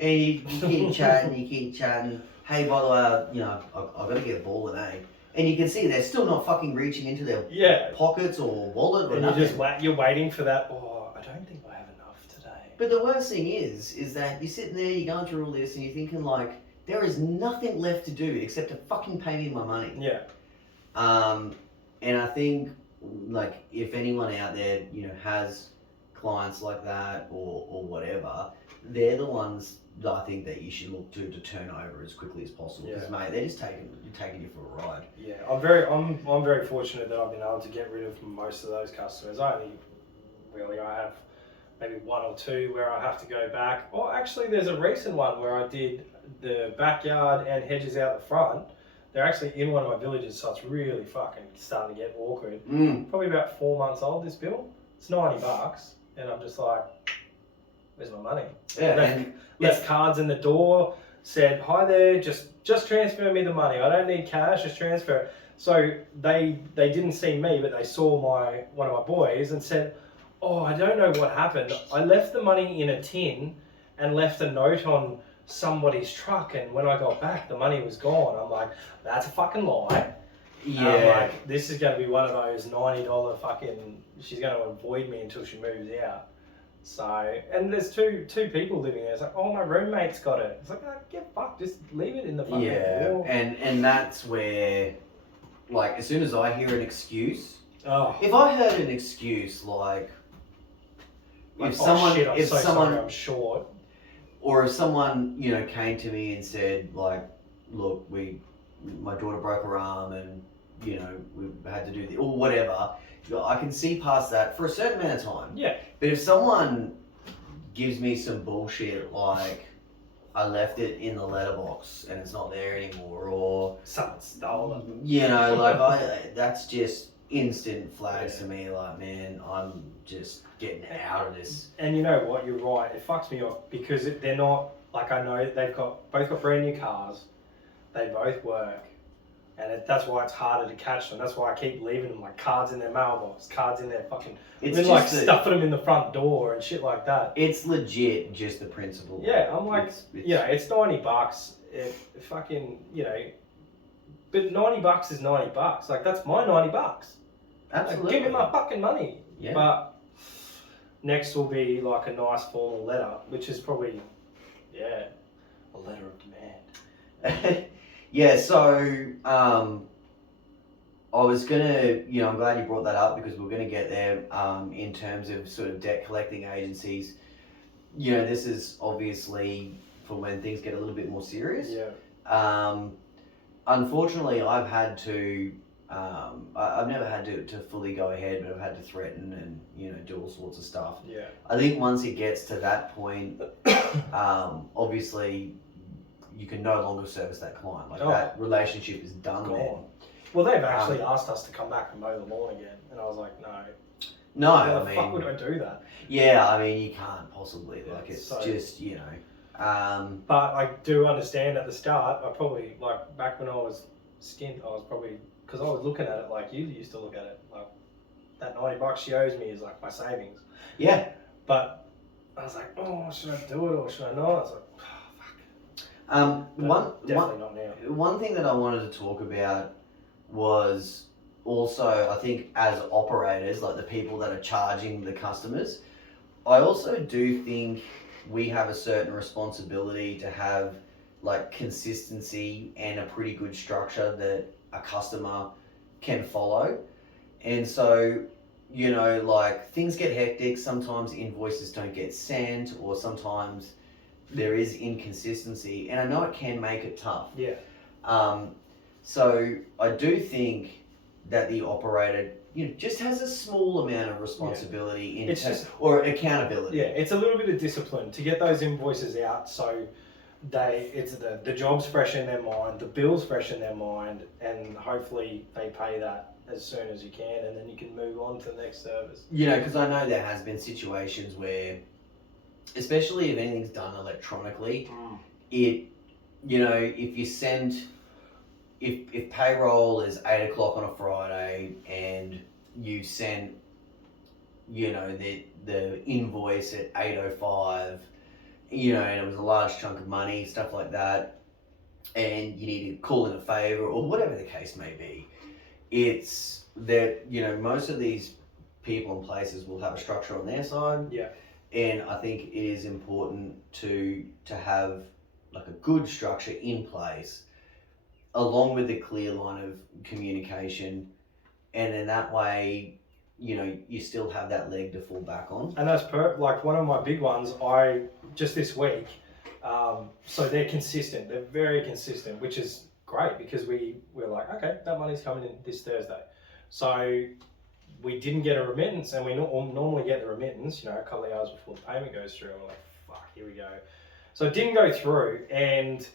And you keep chatting. Hey, by the way, I've got to get a ball today. And you can see they're still not fucking reaching into their pockets or wallet or and nothing. you're waiting for that. Oh, I don't think I have enough today. But the worst thing is that you're sitting there, you're going through all this, and you're thinking, like, there is nothing left to do except to fucking pay me my money. Yeah. And I think, like, if anyone out there, has clients like that or whatever, they're the ones that I think that you should look to turn over as quickly as possible. Because, mate, they're just taking you for a ride. Yeah, I'm very fortunate that I've been able to get rid of most of those customers. I have maybe one or two where I have to go back. Oh, actually, there's a recent one where I did the backyard and hedges out the front. They're actually in one of my villages, so it's really fucking starting to get awkward. Probably about 4 months old, this bill. It's $90, and I'm just like, where's my money? Yeah, Left cards in the door, said, hi there, just transfer me the money. I don't need cash, just transfer it. So they didn't see me, but they saw one of my boys and said, oh, I don't know what happened. I left the money in a tin and left a note on somebody's truck, and when I got back, the money was gone. I'm like, that's a fucking lie. Yeah. I'm like, this is going to be one of those $90 fucking, she's going to avoid me until she moves out. So, and there's two people living there. It's like, oh, my roommate's got it. It's like, get fucked, just leave it in the fucking wall. And that's where, like, as soon as I hear an excuse, Oh. if I heard an excuse like Like, if someone, shit, I'm if so someone, sorry, I'm short. or if someone, came to me and said, like, look, my daughter broke her arm and, we had to do this, or whatever, I can see past that for a certain amount of time. Yeah. But if someone gives me some bullshit like, I left it in the letterbox and it's not there anymore, or Someone stole it. like that's just instant flags to me. Like, man, I'm just getting out of this. And you know what? You're right. It fucks me off because they're not, like, I know they've both got brand new cars. They both work. And that's why it's harder to catch them. That's why I keep leaving them, like, cards in their mailbox, cards in their fucking... It's then, just like, stuffing them in the front door and shit like that. It's legit just the principle. Yeah, I'm like, it's it's $90. It fucking, but $90 is $90. Like, that's my $90. absolutely. Like, give me my fucking money. Yeah. But next will be like a nice formal letter, which is probably, a letter of demand. Yeah, so I was gonna, I'm glad you brought that up because we're gonna get there in terms of sort of debt collecting agencies. This is obviously for when things get a little bit more serious. Yeah. Unfortunately, I've had to, I've never had to fully go ahead, but I've had to threaten and, do all sorts of stuff. Yeah. I think once it gets to that point, obviously, you can no longer service that client. Like Oh. that relationship is done Gone. then. Well, they've actually asked us to come back and mow the lawn again, and I was like, no. No, How I the fuck mean, would I do that? yeah, I mean, you can't possibly. Yeah, Like, it's so- just, you know. But I do understand at the start, I probably, like, back when I was skint, I was probably, because I was looking at it like you used to look at it, like, that $90 she owes me is like my savings. Yeah. But I was like, oh, should I do it or should I not? I was like, oh, fuck. But definitely not now. One thing that I wanted to talk about was also, I think, as operators, like the people that are charging the customers, I also do think we have a certain responsibility to have like consistency and a pretty good structure that a customer can follow. And so, you know, like things get hectic, sometimes invoices don't get sent, or sometimes there is inconsistency, and I know it can make it tough. Yeah. So I do think that the operator, you know, just has a small amount of responsibility in It's just- or accountability. Yeah, it's a little bit of discipline to get those invoices out so it's the job's fresh in their mind, the bill's fresh in their mind, and hopefully they pay that as soon as you can, and then you can move on to the next service. You know, because I know there has been situations where, especially if anything's done electronically, it, you know, if you send, if payroll is 8 o'clock on a Friday and you send, you know, the invoice at 8:05, you know, and it was a large chunk of money, stuff like that, and you need to call in a favor or whatever the case may be, it's that, you know, most of these people and places will have a structure on their side. Yeah. And I think it is important to have like a good structure in place, along with a clear line of communication, and in that way, you know, you still have that leg to fall back on. And that's like one of my big ones. Just this week, so they're consistent. They're very consistent, which is great because we're like, okay, that money's coming in this Thursday. So we didn't get a remittance, and we normally get the remittance, you know, a couple of hours before the payment goes through. And we're like, fuck, here we go. So it didn't go through, and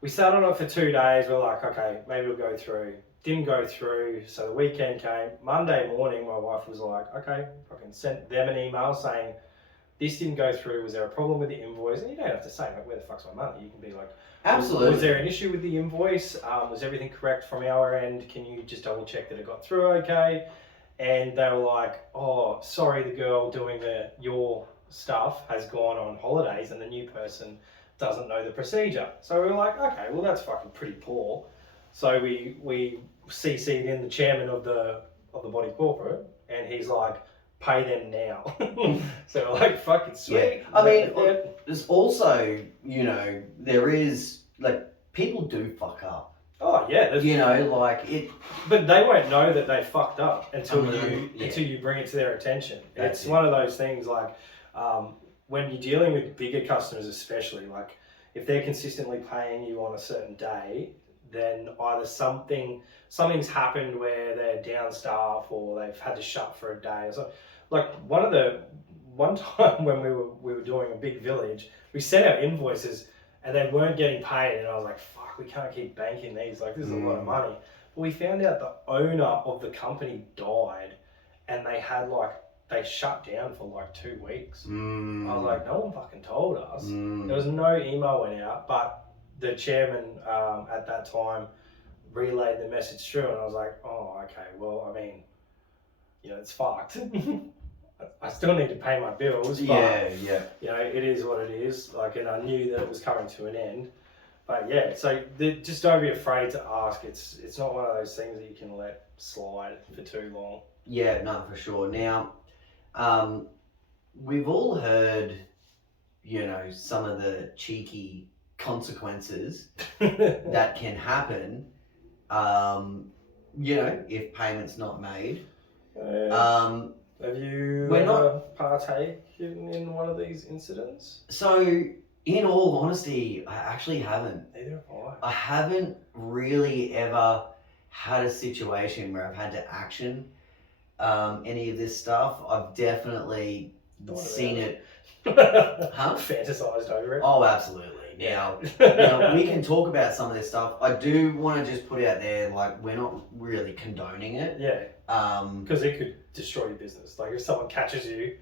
we sat on it for 2 days. We're like, okay, maybe it'll go through. Didn't go through, so the weekend came. Monday morning, my wife was like, okay, fucking sent them an email saying, this didn't go through. Was there a problem with the invoice? And you don't have to say, like, where the fuck's my money? You can be like, Absolutely. Was there an issue with the invoice? Was everything correct from our end? Can you just double check that it got through okay? And they were like, oh, sorry, the girl doing your stuff has gone on holidays and the new person doesn't know the procedure. So we were like, okay, well, that's fucking pretty poor. So we CC'd in the chairman of the body corporate, and he's like, pay them now. So we're like, fucking sweet. Yeah. I mean, Yeah. there's also, you know, there is, like, people do fuck up. Oh yeah, You know, like it. but they won't know that they fucked up until Yeah. until you bring it to their attention. That's It's it. one of those things like when you're dealing with bigger customers, especially like if they're consistently paying you on a certain day, then either something's happened where they're down staff or they've had to shut for a day or something. Like one time when we were doing a big village, we sent out invoices and they weren't getting paid, and I was like, fuck, we can't keep banking these, like this is a lot of money. But we found out the owner of the company died, and they shut down for like 2 weeks. I was like, no one fucking told us. There was no email went out, but the chairman at that time relayed the message through, and I was like, oh, okay, well, I mean, you know, it's fucked. I still need to pay my bills, but yeah. you know, it is what it is. Like, and I knew that it was coming to an end. But yeah, so just don't be afraid to ask. It's not one of those things that you can let slide for too long. Yeah, no, for sure. Now, we've all heard, you know, some of the cheeky consequences that can happen, you know, if payment's not made. Have you we're not- partaken in one of these incidents? So, in all honesty, I actually haven't. Neither have I haven't really ever had a situation where I've had to action any of this stuff. I've definitely Thought about seen it. I. Huh? Fantasized over it. Oh, absolutely. really. Now, we can talk about some of this stuff. I do want to just put out there, like, we're not really condoning it. Yeah. Because it could destroy your business. Like, if someone catches you,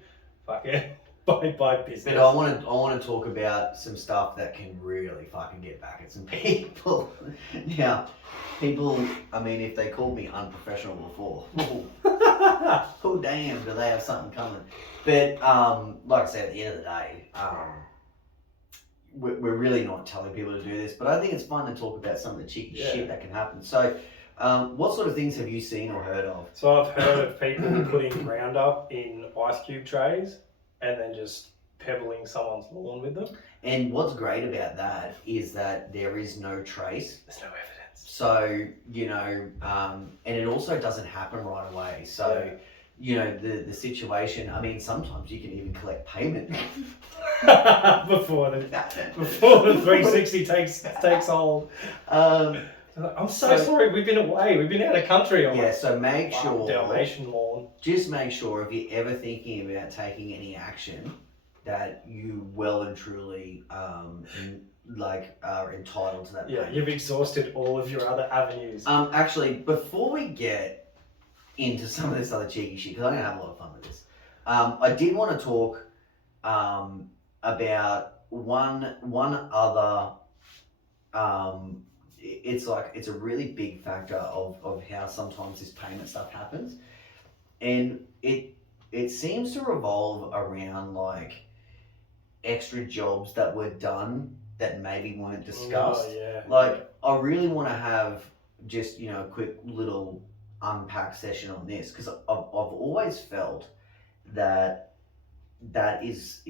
fucking by business. But I want to talk about some stuff that can really fucking get back at some people. Now, people, I mean, if they called me unprofessional before, oh damn, do they have something coming? But like I said, at the end of the day, we're really not telling people to do this, but I think it's fun to talk about some of the cheeky shit that can happen. So, what sort of things have you seen or heard of? So I've heard of people putting Roundup in ice cube trays and then just pebbling someone's lawn with them. And what's great about that is that there is no trace. There's no evidence. So, you know, and it also doesn't happen right away. So, you know, the situation, I mean, sometimes you can even collect payment. before the 360 takes hold. I'm so sorry, we've been away, we've been out of country. So make sure, Dalmatian lawn. Just make sure if you're ever thinking about taking any action, that you well and truly are entitled to that payment. You've exhausted all of your other avenues. Actually, before we get into some of this other cheeky shit, because I'm going to have a lot of fun with this, I did want to talk about one other, it's a really big factor of how sometimes this payment stuff happens, and it seems to revolve around like extra jobs that were done that maybe weren't discussed. I really want to have just, you know, a quick little unpack session on this, because I've always felt that is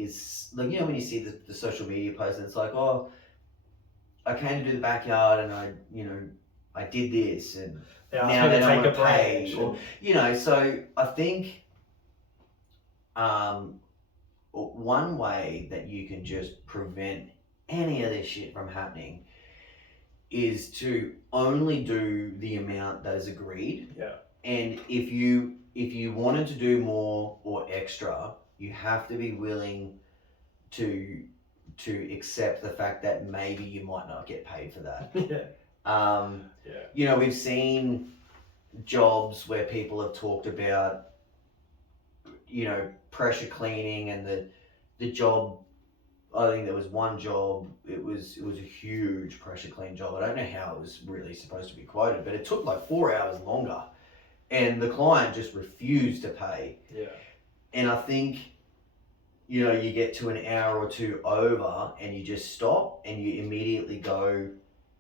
like, you know, when you see the social media posts and it's like, oh, I came to do the backyard and I did this and now they don't want to pay, or, you know. So I think one way that you can just prevent any of this shit from happening is to only do the amount that is agreed. And if you wanted to do more or extra, you have to be willing to accept the fact that maybe you might not get paid for that. You know, we've seen jobs where people have talked about, you know, pressure cleaning, and the job, I think there was one job, it was a huge pressure clean job. I don't know how it was really supposed to be quoted, but it took like 4 hours longer and the client just refused to pay. And I think, you know, you get to an hour or two over and you just stop and you immediately go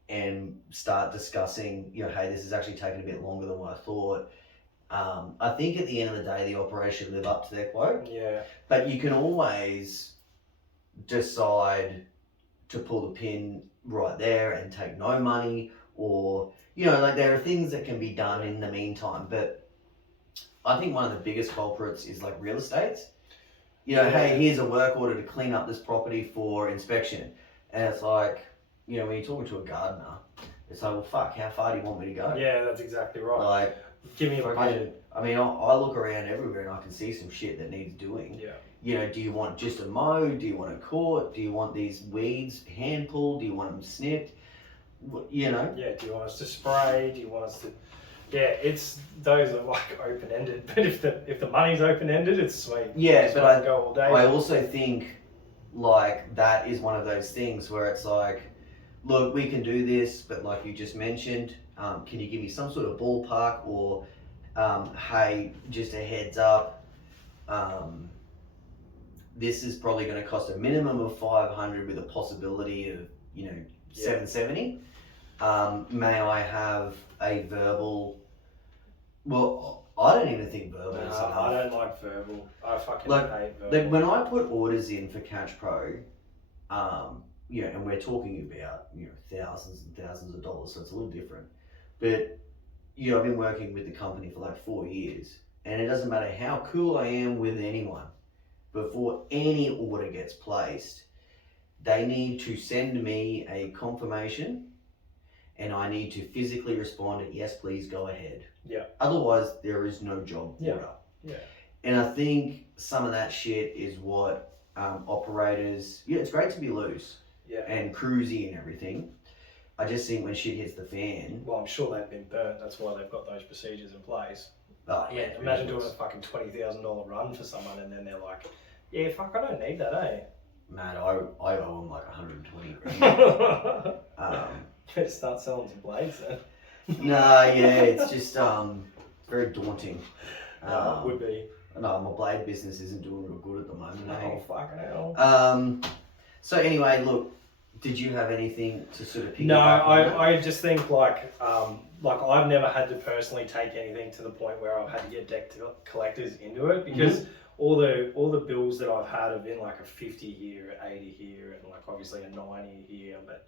and start discussing, you know, hey, this is actually taking a bit longer than what I thought. I think at the end of the day, the operation should live up to their quote. But you can always decide to pull the pin right there and take no money, or, you know, like there are things that can be done in the meantime. But I think one of the biggest culprits is like real estate. You know, hey, here's a work order to clean up this property for inspection. And it's like, you know, when you're talking to a gardener, it's like, well, fuck, how far do you want me to go? That's exactly right. Like, give me a budget. I mean, I look around everywhere and I can see some shit that needs doing. You know, do you want just a mow? Do you want a court? Do you want these weeds hand pulled? Do you want them snipped? You know? Do you want us to spray? Do you want us to... those are like open-ended, but if the money's open-ended, it's sweet. But I go all day. I also think like that is one of those things where it's like, look, we can do this, but like you just mentioned, can you give me some sort of ballpark, or hey, just a heads up, this is probably going to cost a minimum of $500 with a possibility of, you know, $770. May I have a verbal? Well, I don't even think verbal is enough. I don't like verbal. I fucking hate verbal. Like when I put orders in for Catch Pro, you know, and we're talking about, you know, thousands and thousands of dollars, so it's a little different. But, you know, I've been working with the company for like 4 years, and it doesn't matter how cool I am with anyone, before any order gets placed, they need to send me a confirmation, and I need to physically respond, yes, please go ahead. Otherwise, there is no job order. And I think some of that shit is what operators, it's great to be loose. Yeah. and cruisy and everything. I just think when shit hits the fan, Well, I'm sure they've been burnt. That's why they've got those procedures in place. oh I yeah, mean, imagine doing a fucking $20,000 run for someone, and then they're like, "Yeah, fuck, I don't need that, eh?" man, I owe him like 120 grand. Better start selling some blades then. Nah, yeah, it's just it's very daunting. It would be. No, my blade business isn't doing real good at the moment. Oh, Eh? fucking hell. So anyway, look, did you have anything to sort of pick No, up on that? I just think like I've never had to personally take anything to the point where I've had to get deck collectors into it, because all the bills that I've had have been like a 50 here, 80 here, and like obviously a 90 here, but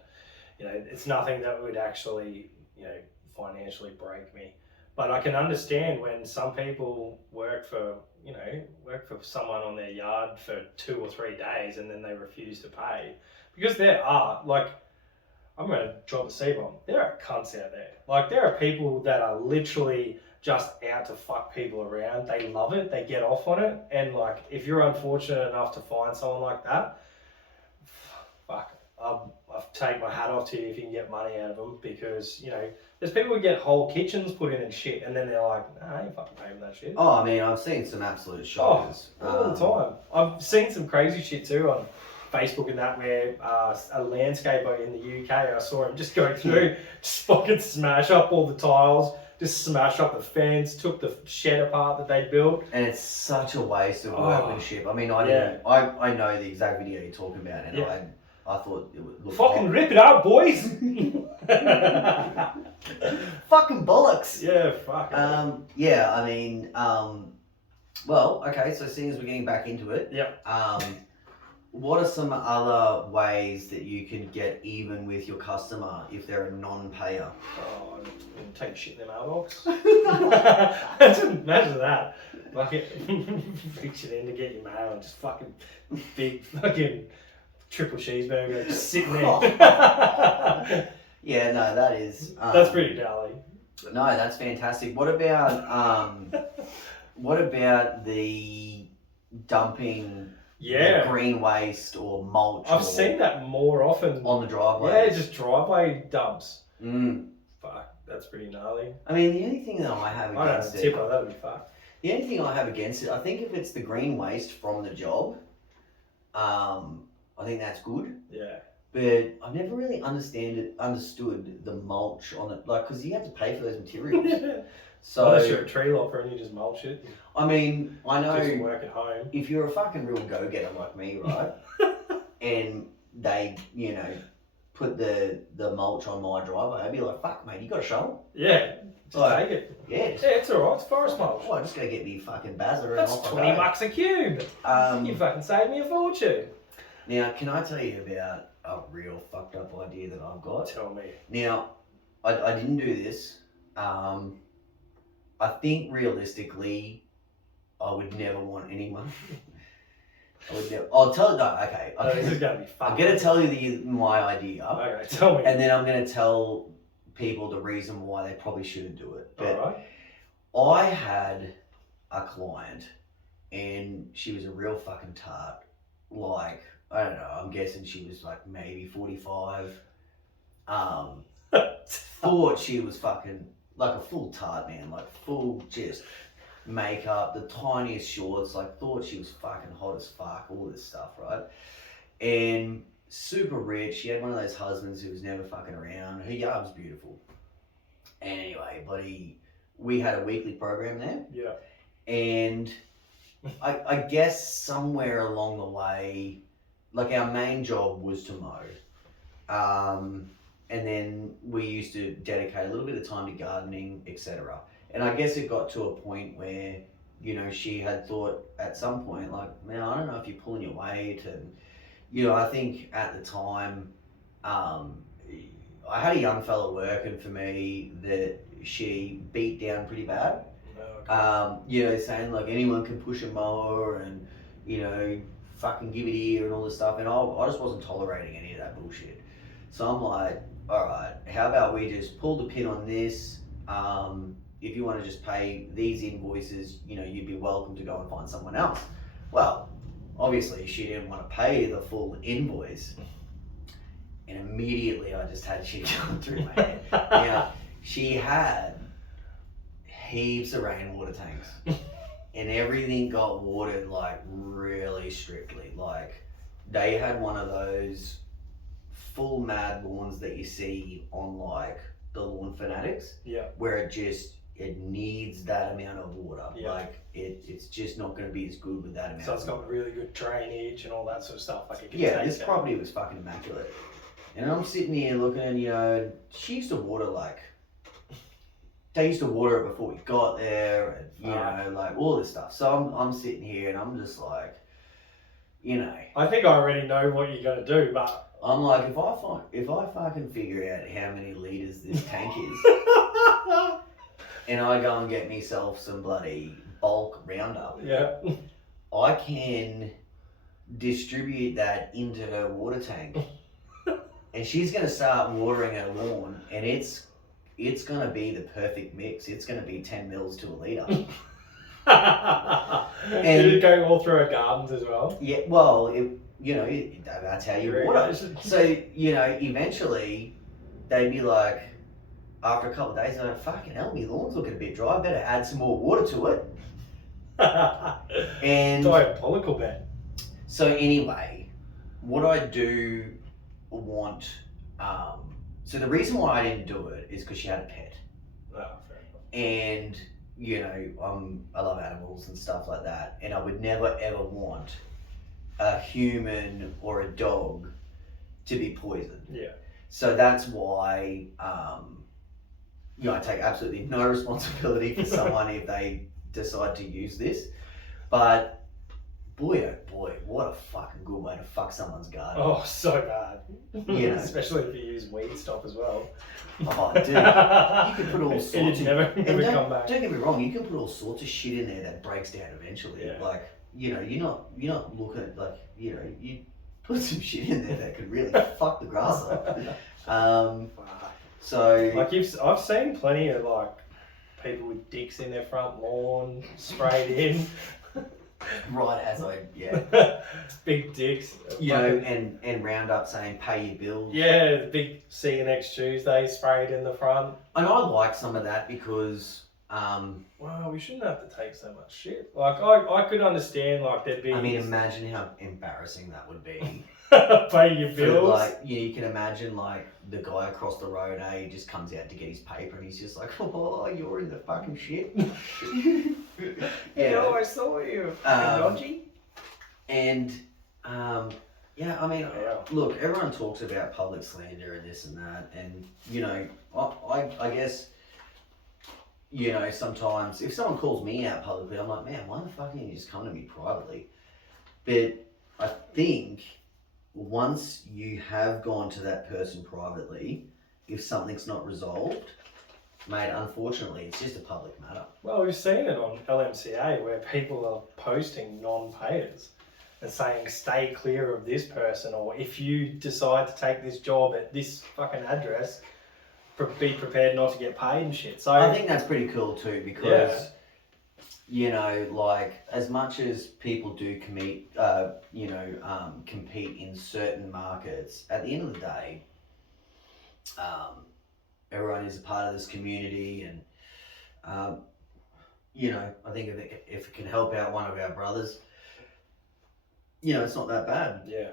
you know, it's nothing that would actually, you know, financially break me. But I can understand when some people work for someone on their yard for 2 or 3 days and then they refuse to pay, because there are, like, I'm going to drop the C-bomb. There are cunts out there. Like, there are people that are literally just out to fuck people around. They love it. They get off on it. And, like, if you're unfortunate enough to find someone like that, fuck, I'll take my hat off to you if you can get money out of them, because, you know, there's people who get whole kitchens put in and shit, and then they're like, nah, I ain't fucking paying for that shit. Oh, I mean, I've seen some absolute shockers. All the time. I've seen some crazy shit too on Facebook and that, where a landscaper in the UK, I saw him just go through, just fucking smash up all the tiles, just smash up the fence, took the shed apart that they built. And it's such a waste of workmanship. I mean, I know the exact video you're talking about, and I thought it would look fucking rip it up, boys. Fucking bollocks. Yeah, fuck. Yeah, I mean, well, okay, so seeing as we're getting back into it, what are some other ways that you can get even with your customer if they're a non-payer? Oh, take shit in their mailbox. Just imagine that. Reach it in to get your mail and just fucking big fucking triple cheeseburger just sitting there. Yeah, no, that is... that's pretty dally. No, that's fantastic. What about the dumping green waste or mulch? I've seen that more often. On the driveway? Yeah, just driveway dumps. Mm. Fuck, that's pretty gnarly. I mean, the only thing that I have against tipper, that'd be fucked. The only thing I have against it, I think if it's the green waste from the job, I think that's good. Yeah. But I've never really understood the mulch on it, like, because you have to pay for those materials. So unless you're a tree lopper and you just mulch it. I mean, I know do some work at home. If you're a fucking real go-getter like me, right, and they, you know, put the mulch on my driveway, I'd be like, fuck, mate, you got a shovel? Yeah, just take it. Yeah, it's alright, it's forest mulch. Oh, I'm just going to get me fucking Bazza and That's off $20 a cube. You fucking saved me a fortune. Now, can I tell you about a real fucked up idea that I've got? Tell me. Now, I didn't do this. I think realistically, I would never want anyone. I would never. I'll tell you. No, okay. This is gonna be fun. I'm gonna tell you my idea. Okay, tell me. And then I'm gonna tell people the reason why they probably shouldn't do it. But I had a client, and she was a real fucking tart. Like, I don't know. I'm guessing she was like maybe 45. Thought she was fucking like a full tart, man, like full just makeup, the tiniest shorts, like thought she was fucking hot as fuck, all this stuff, right? And super rich. She had one of those husbands who was never fucking around. Her yard was beautiful. And anyway, buddy, we had a weekly program there. Yeah. And I guess somewhere along the way, like our main job was to mow. And then we used to dedicate a little bit of time to gardening, etc. And I guess it got to a point where, you know, she had thought at some point, like, man, I don't know if you're pulling your weight. And, you know, I think at the time, I had a young fella working for me that she beat down pretty bad. You know, saying like anyone can push a mower and, you know, fucking give it here and all this stuff. And I just wasn't tolerating any of that bullshit. So I'm like, all right, how about we just pull the pin on this? If you want to just pay these invoices, you know, you'd be welcome to go and find someone else. Well, obviously she didn't want to pay the full invoice. and immediately I just had shit going through my head. Now, she had heaps of rainwater tanks, and everything got watered like really strictly. Like they had one of those full mad lawns that you see on like the Lawn Fanatics, Yeah. where it needs that amount of water. Yeah. Like it's just not going to be as good with that amount. So it's of got water. really good drainage and all that sort of stuff. Like it can Yeah, take this it. property was fucking immaculate. And I'm sitting here looking, she used to water like, they used to water it before we got there, and like all this stuff. So I'm sitting here and I'm just like, I think I already know what you're gonna do, but I'm like, if I fucking figure out how many liters this tank is, and I go and get myself some bloody bulk Roundup, yeah. I can distribute that into her water tank, and she's gonna start watering her lawn, and it's gonna be the perfect mix. It's gonna be 10 mils to a litre. Did it go all through our gardens as well? Yeah, well, that's how you water. So, eventually they'd be like, after a couple of days, they're like, fucking hell, my lawn's looking a bit dry. I better add some more water to it. And Diabolical, man. so anyway, what I do want, so the reason why I didn't do it is because she had a pet. Oh, fair enough. And, I love animals and stuff like that. And I would never ever want a human or a dog to be poisoned. Yeah. So that's why, I take absolutely no responsibility for someone if they decide to use this. But boy, oh boy, what a fucking good way to fuck someone's garden. Oh, so bad. Yeah. Especially if you use weed stop as well. Oh, dude, you can put all And sorts you of... never And come back. don't get me wrong, you can put all sorts of shit in there that breaks down eventually. Yeah. Like, you're not looking at, like, you put some shit in there that could really fuck the grass up. So... Like I've seen plenty of like people with dicks in their front lawn sprayed in. Right as yeah. Big dicks. And Roundup saying pay your bills. Yeah, the big see you next Tuesday sprayed in the front. And I like some of that because Well, we shouldn't have to take so much shit. Like I could understand like there'd be imagine how embarrassing that would be. pay your For, bills. like, you can imagine like the guy across the road, he just comes out to get his paper and he's just like, oh, you're in the fucking shit. I saw you. Dodgy. And Yeah. look, everyone talks about public slander and this and that, and I guess sometimes if someone calls me out publicly, I'm like, man, why the fuck didn't you just come to me privately? But I think once you have gone to that person privately, if something's not resolved, mate, unfortunately, it's just a public matter. Well, we've seen it on LMCA where people are posting non-payers and saying stay clear of this person, or if you decide to take this job at this fucking address, be prepared not to get paid and shit. So I think that's pretty cool too, because like as much as people do compete in certain markets, at the end of the day, everyone is a part of this community, and I think if it can help out one of our brothers, it's not that bad. Yeah.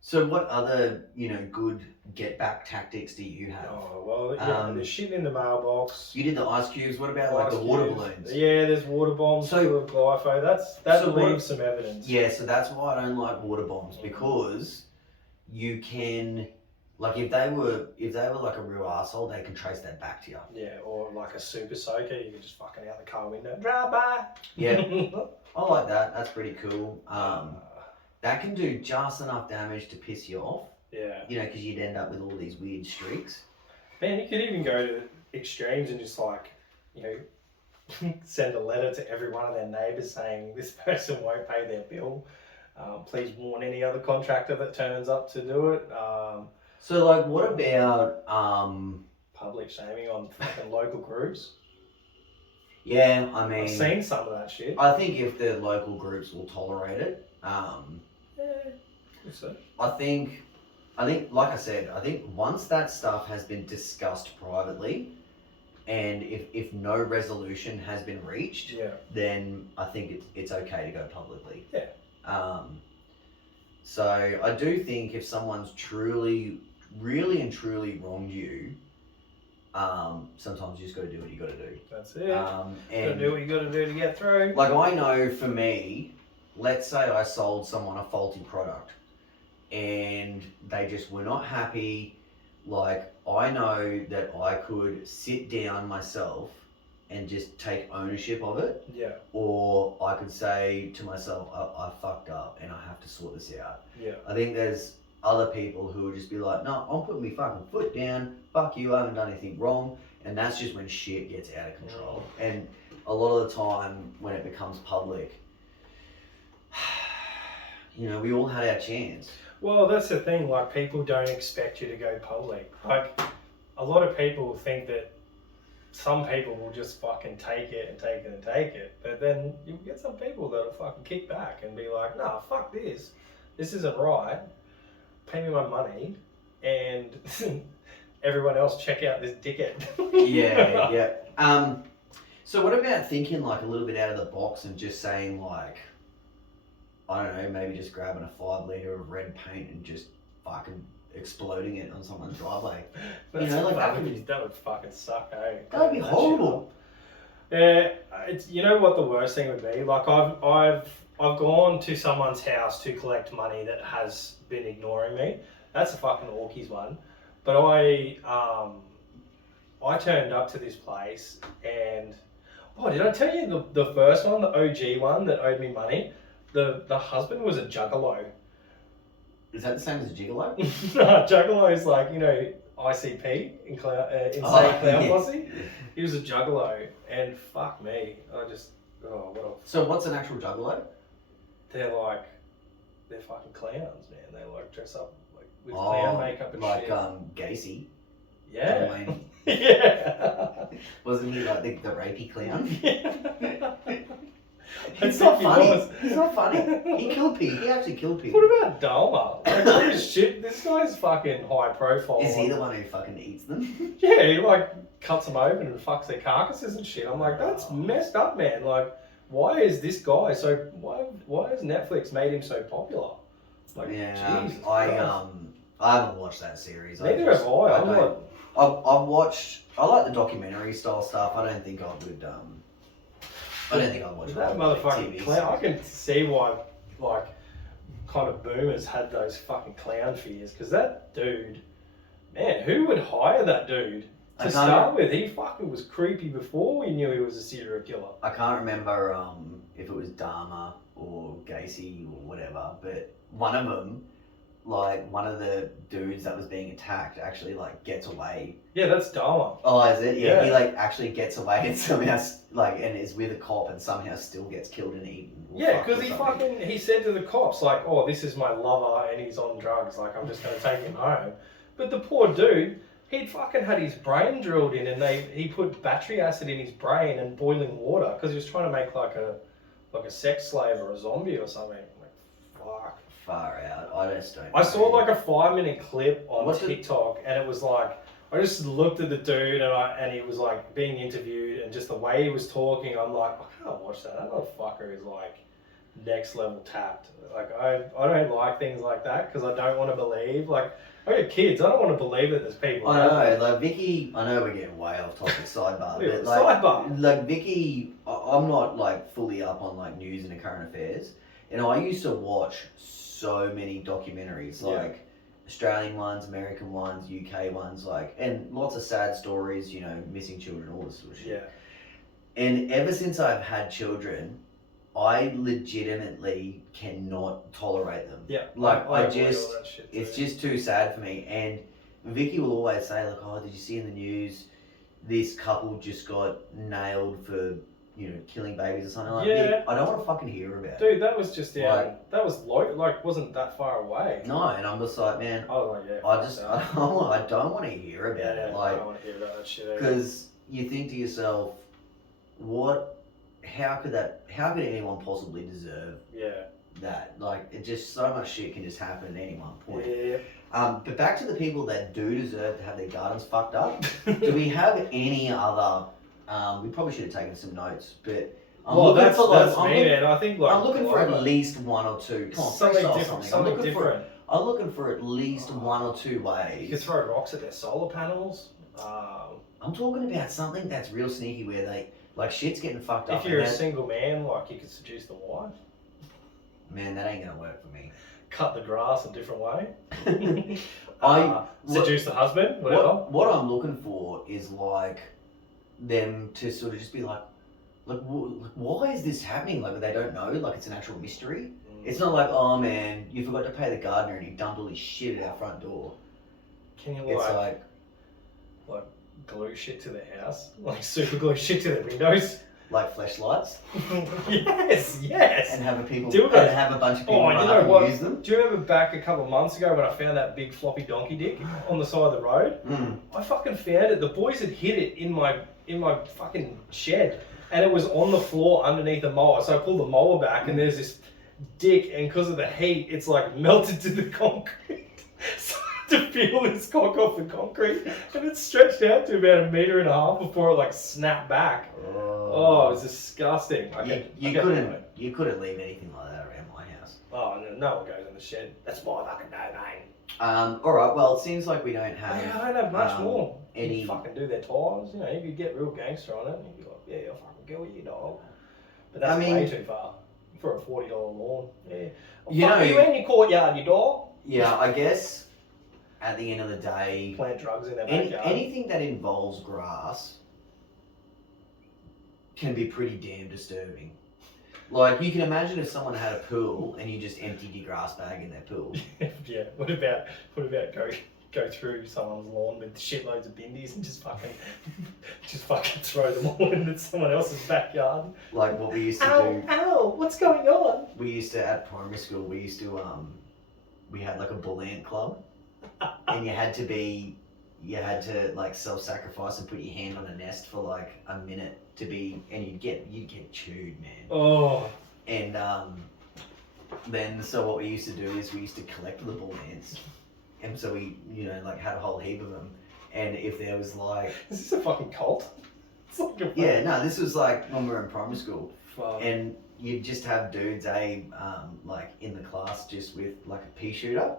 So what other good get back tactics do you have? Oh well, yeah. There's shit in the mailbox. You did the ice cubes. What about like the water balloons? Yeah, there's water bombs full of glyphosate. That leaves some evidence. Yeah, so that's why I don't like water bombs, because you can, like, if they were like a real arsehole, they can trace that back to you. Yeah, or like a super soaker, you can just fucking out the car window. Drive by. Yeah, I like that. That's pretty cool. That can do just enough damage to piss you off. Yeah. Because you'd end up with all these weird streaks. Man, you could even go to extremes and just like, send a letter to every one of their neighbours saying this person won't pay their bill. Please warn any other contractor that turns up to do it. So, like, what about public shaming on fucking local groups? Yeah, I mean, I've seen some of that shit. I think if the local groups will tolerate it, Yeah, so. I think I think, like I said, I think once that stuff has been discussed privately, and if no resolution has been reached, Yeah. then I think it's okay to go publicly. Yeah. So I do think if someone's really and truly wronged you, sometimes you just got to do what you got to do. That's it. And Gotta do what you gotta do to get through. like I know for me, let's say I sold someone a faulty product, and they just were not happy. Like I know that I could sit down myself and just take ownership of it, Yeah. or I could say to myself, I fucked up and I have to sort this out. Yeah. I think there's other people who would just be like, no, I'm putting my fucking foot down, fuck you, I haven't done anything wrong. And that's just when shit gets out of control. And a lot of the time when it becomes public, you know, we all had our chance. Well, that's the thing. Like, people don't expect you to go public. Like, a lot of people think that some people will just fucking take it and take it and take it. But then you'll get some people that'll fucking kick back and be like, nah, fuck this. This isn't right. Pay me my money. And everyone else check out this dickhead. Yeah. So what about thinking like a little bit out of the box and just saying like, I don't know, maybe just grabbing a 5 litre of red paint and just fucking exploding it on someone's driveway. You know, like that would fucking suck, eh? That would be horrible. Yeah, it's, you know what the worst thing would be? Like I've gone to someone's house to collect money that has been ignoring me. That's a fucking Orkies one. But I turned up to this place and did I tell you the first one, the OG one that owed me money? The husband was a juggalo. Is that the same as a gigolo? No, juggalo is like, you know, ICP, Insane Clown Posse. He was a juggalo, and fuck me, So what's an actual juggalo? They're fucking clowns, man. They like dress up like with clown makeup and like shit. Gacy. Yeah. John Wayne. Yeah. Wasn't he like the rapey clown? It's not funny. It's not funny. He killed people. He actually killed people. What about Dalma? Like, holy shit, this guy's fucking high profile. Is he the one who fucking eats them? Yeah, he like cuts them open and fucks their carcasses and shit. I'm like, that's messed up, man. Like, why is this guy so? Why has Netflix made him so popular? Like, yeah, Jesus I Christ. haven't watched that series. Neither have I. I've watched. I like the documentary style stuff. I don't think I would. I don't think I'd watch that motherfucking clown. I can see why, like, kind of boomers had those fucking clown fears. Because that dude, man, who would hire that dude to start with? He fucking was creepy before we knew he was a serial killer. I can't remember if it was Dahmer or Gacy or whatever, but one of them, like one of the dudes that was being attacked, actually like gets away. Yeah, that's Dahmer. Oh, is it? Yeah, Yeah. he like actually gets away and somehow and is with a cop and somehow still gets killed and eaten. Yeah, because he said to the cops like, "Oh, this is my lover and he's on drugs. Like, I'm just gonna take him home." But the poor dude, he'd fucking had his brain drilled in, and he put battery acid in his brain and boiling water because he was trying to make like a sex slave or a zombie or something. Like, fuck. Far out. I just don't. I saw like a 5-minute clip on What's it- TikTok, and it was like, I just looked at the dude and he was like being interviewed, and just the way he was talking, I'm like, I can't watch that. That motherfucker is like next level tapped. Like I don't like things like that because I don't want to believe. Like, I got kids. I don't want to believe that there's people. I know, like Vicky. I know we're getting way off topic, sidebar. Yeah, but like, sidebar. like Vicky, I'm not like fully up on like news and current affairs, and I used to watch so many documentaries, like Australian ones, American ones, UK ones, like, and lots of sad stories, you know, missing children, all this sort of shit. Yeah. And ever since I've had children, I legitimately cannot tolerate them. Yeah. Like I avoid just, all that shit it's too. just too sad for me. And Vicky will always say like, "Oh, did you see in the news this couple just got nailed for, you know, killing babies or something like that?" Yeah. I don't want to fucking hear about it. Dude, that was just that was wasn't that far away. No, and I'm just like, man, I was like, yeah. I don't want to hear about Yeah, it. I Like, don't want to hear about that shit either. because you think to yourself, how could anyone possibly deserve Yeah. that. Like, it just so much shit can just happen at any one point. Yeah. But back to the people that do deserve to have their gardens fucked up. Do we have any other? We probably should have taken some notes, but I'm Well, looking that's for like, me, man. I think like I'm looking for at least one or two. Come on, something freestyle different. I'm Something looking different. I'm looking for at least one or two You ways. could throw rocks at their solar panels. I'm talking about something that's real sneaky, where they like shit's getting fucked up. If you're a and that- single man, like you could seduce the wife, man, that ain't gonna work for me. cut the grass a different way, I- seduce the husband, whatever. What I'm looking for is like them to sort of just be like why is this happening? Like they don't know. Like it's an actual mystery. It's not like, oh man, you forgot to pay the gardener and he dumped all his shit at our front door. Can you It's like glue shit to the house, like super glue shit to the windows? flashlights yes. and have a people Do it. and have a bunch of people Oh, run you up know and what? use them. Do you remember back a couple of months ago when I found that big floppy donkey dick on the side of the road? Mm. I fucking found it. The boys had hid it in my fucking shed, and it was on the floor underneath the mower. So I pulled the mower back, and there's this dick, and because of the heat, it's like melted to the concrete. So I had to peel this cock off the concrete, and it stretched out to about 1.5 meters before it like snapped back. Oh, it was disgusting. You couldn't leave anything like that around my house. Oh, no one goes in the shed. That's my fucking domain. All right. Well, it seems like we don't have. I don't have much more. any- You fucking do their tires. You know, you could get real gangster on it. And you'd be like, yeah, I'll fucking go with you, dog. But that's way too far for a $40 lawn. Yeah. You know- you in your courtyard, you dog. Yeah, I guess at the end of the day, Plant drugs in their backyard. anything that involves grass can be pretty damn disturbing. Like, you can imagine if someone had a pool and you just emptied your grass bag in their pool. Yeah. What about go through someone's lawn with shitloads of bindies and just fucking throw them all into someone else's backyard? Like what we used to do. Ow! What's going on? We used to, at primary school, we had like a bull ant club. And you had to like self-sacrifice and put your hand on a nest for like a minute and you'd get chewed, man. Oh. And then so what we used to do is we used to collect the bull ants, and so we had a whole heap of them. And if there was like, Is this a fucking cult? It's like a yeah, no, this was like when we were in primary school, fuck. and you'd just have dudes like in the class just with like a pea shooter.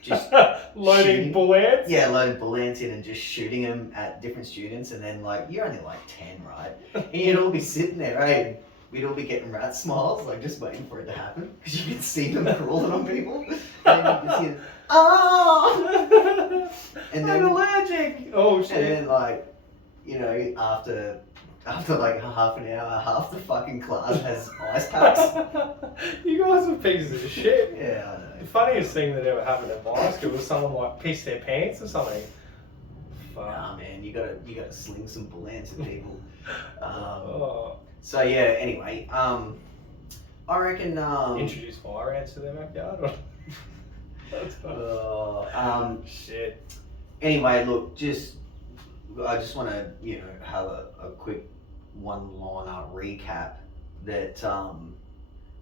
Just loading shooting. bull ants? Yeah, loading bull ants in and just shooting them at different students, and then like you're only like 10, right? And you'd all be sitting there, right? We'd all be getting rat smiles, like just waiting for it to happen, because you could see them crawling on people, and then you could hear, oh! And I'm then, allergic! Oh shit. and then like, after like half an hour, half the fucking class has ice packs. You guys are pieces of shit. Yeah, I know. The funniest thing that ever happened at my school was someone like pissed their pants or something. Fuck. Nah, man, you gotta sling some bull ants at people. Oh. So yeah, anyway, I reckon. Introduce fire ants to their backyard. That's fun. Shit. Anyway, look, I just want to have a quick one-liner recap that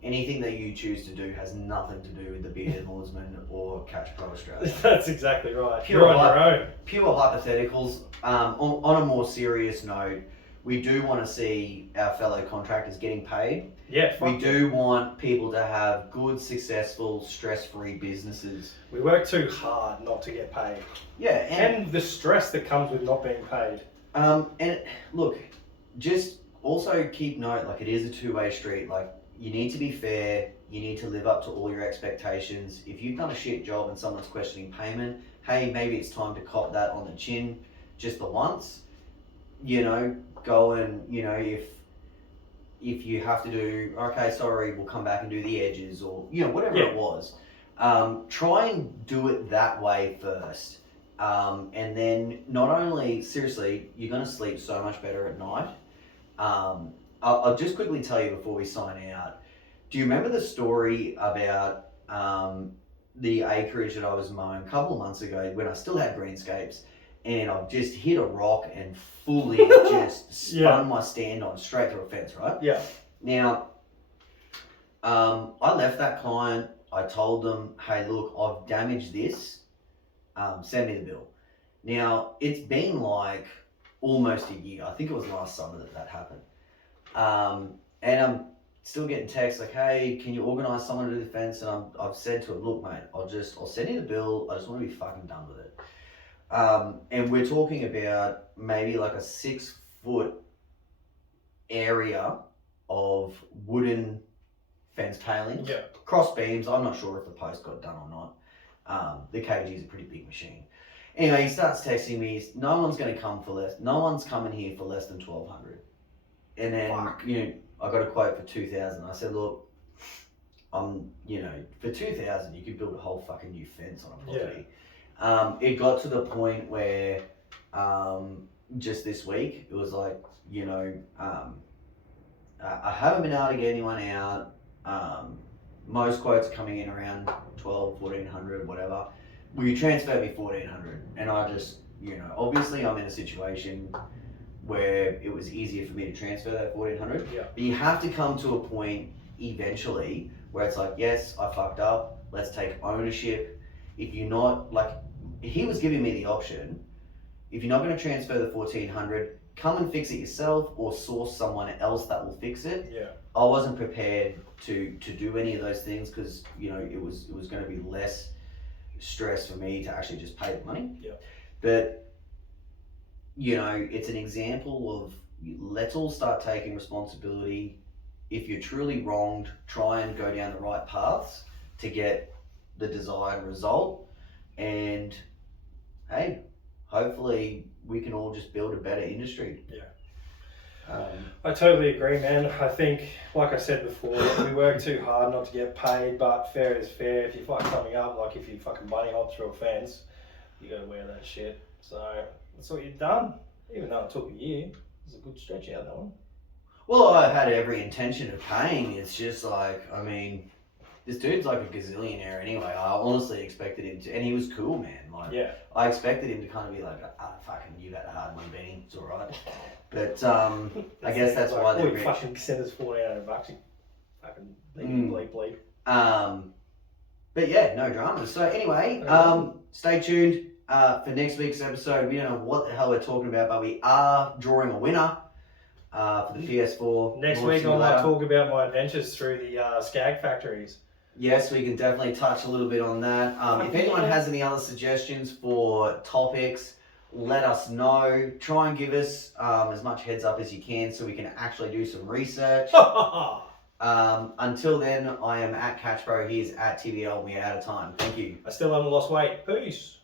anything that you choose to do has nothing to do with the Bearded Lordsman or Catch Pro Australia. That's exactly right. Pure You're on your own. Pure hypotheticals. On a more serious note, we do want to see our fellow contractors getting paid. Yeah, We do want people to have good, successful, stress-free businesses. We work too hard not to get paid. Yeah, And the stress that comes with not being paid. and look, just also keep note, like it is a two-way street. Like you need to be fair. You need to live up to all your expectations. If you've done a shit job and someone's questioning payment, hey, maybe it's time to cop that on the chin, just the once. Go and if you have to do, okay, sorry, we'll come back and do the edges or whatever it was. Try and do it that way first. And then not only, seriously, you're going to sleep so much better at night. I'll just quickly tell you before we sign out. Do you remember the story about the acreage that I was mowing a couple of months ago when I still had greenscapes, and I've just hit a rock and fully just spun my stand on straight through a fence, right? Yeah. Now, I left that client. I told them, hey, look, I've damaged this. Send me the bill. Now, it's been like almost a year. I think it was last summer that happened. And I'm still getting texts like, hey, can you organise someone to do the fence? And I've said to him, look, mate, I'll send you the bill. I just want to be fucking done with it. And we're talking about maybe like a 6-foot area of wooden fence palings, Yeah. cross beams. I'm not sure if the post got done or not. The KG is a pretty big machine. Anyway, he starts texting me. No one's going to come for less. No one's coming here for less than 1,200. And then I got a quote for 2,000. I said, look, for 2,000 you could build a whole fucking new fence on a property. Yeah. It got to the point where just this week it was like, I haven't been able to get anyone out. Most quotes are coming in around 1,200, 1,400, whatever. Will you transfer me 1,400? And I just, obviously I'm in a situation where it was easier for me to transfer that 1,400. Yeah. But you have to come to a point eventually where it's like, yes, I fucked up. Let's take ownership. If you're not, like, he was giving me the option, if you're not going to transfer the 1,400, come and fix it yourself or source someone else that will fix it. Yeah. I wasn't prepared to do any of those things because, it was going to be less stress for me to actually just pay the money. Yeah. But, it's an example of let's all start taking responsibility. If you're truly wronged, try and go down the right paths to get the desired result. And, hey, hopefully we can all just build a better industry. Yeah. I totally agree, man. I think, like I said before, we work too hard not to get paid, but fair is fair. If you fuck something up, like if you fucking bunny hop through a fence, you gotta wear that shit. So that's what you've done. Even though it took a year, it was a good stretch out, that one. Well, I had every intention of paying. It's just like, this dude's like a gazillionaire anyway. I honestly expected him to, and he was cool, man. Like, yeah. I expected him to kind of be like, fucking, you had a hard one, Benny. It's all right. But I guess that's like, why they're rich. rich. Fucking send us $1,400. You fucking bleep. But yeah, no dramas. So anyway, stay tuned for next week's episode. We don't know what the hell we're talking about, but we are drawing a winner for the PS4. Next week I might talk about my adventures through the Skag factories. Yes, we can definitely touch a little bit on that. If anyone has any other suggestions for topics, let us know. Try and give us as much heads up as you can so we can actually do some research. Until then, I am at CatchBro. He's at TBL. We are out of time. Thank you. I still haven't lost weight. Peace.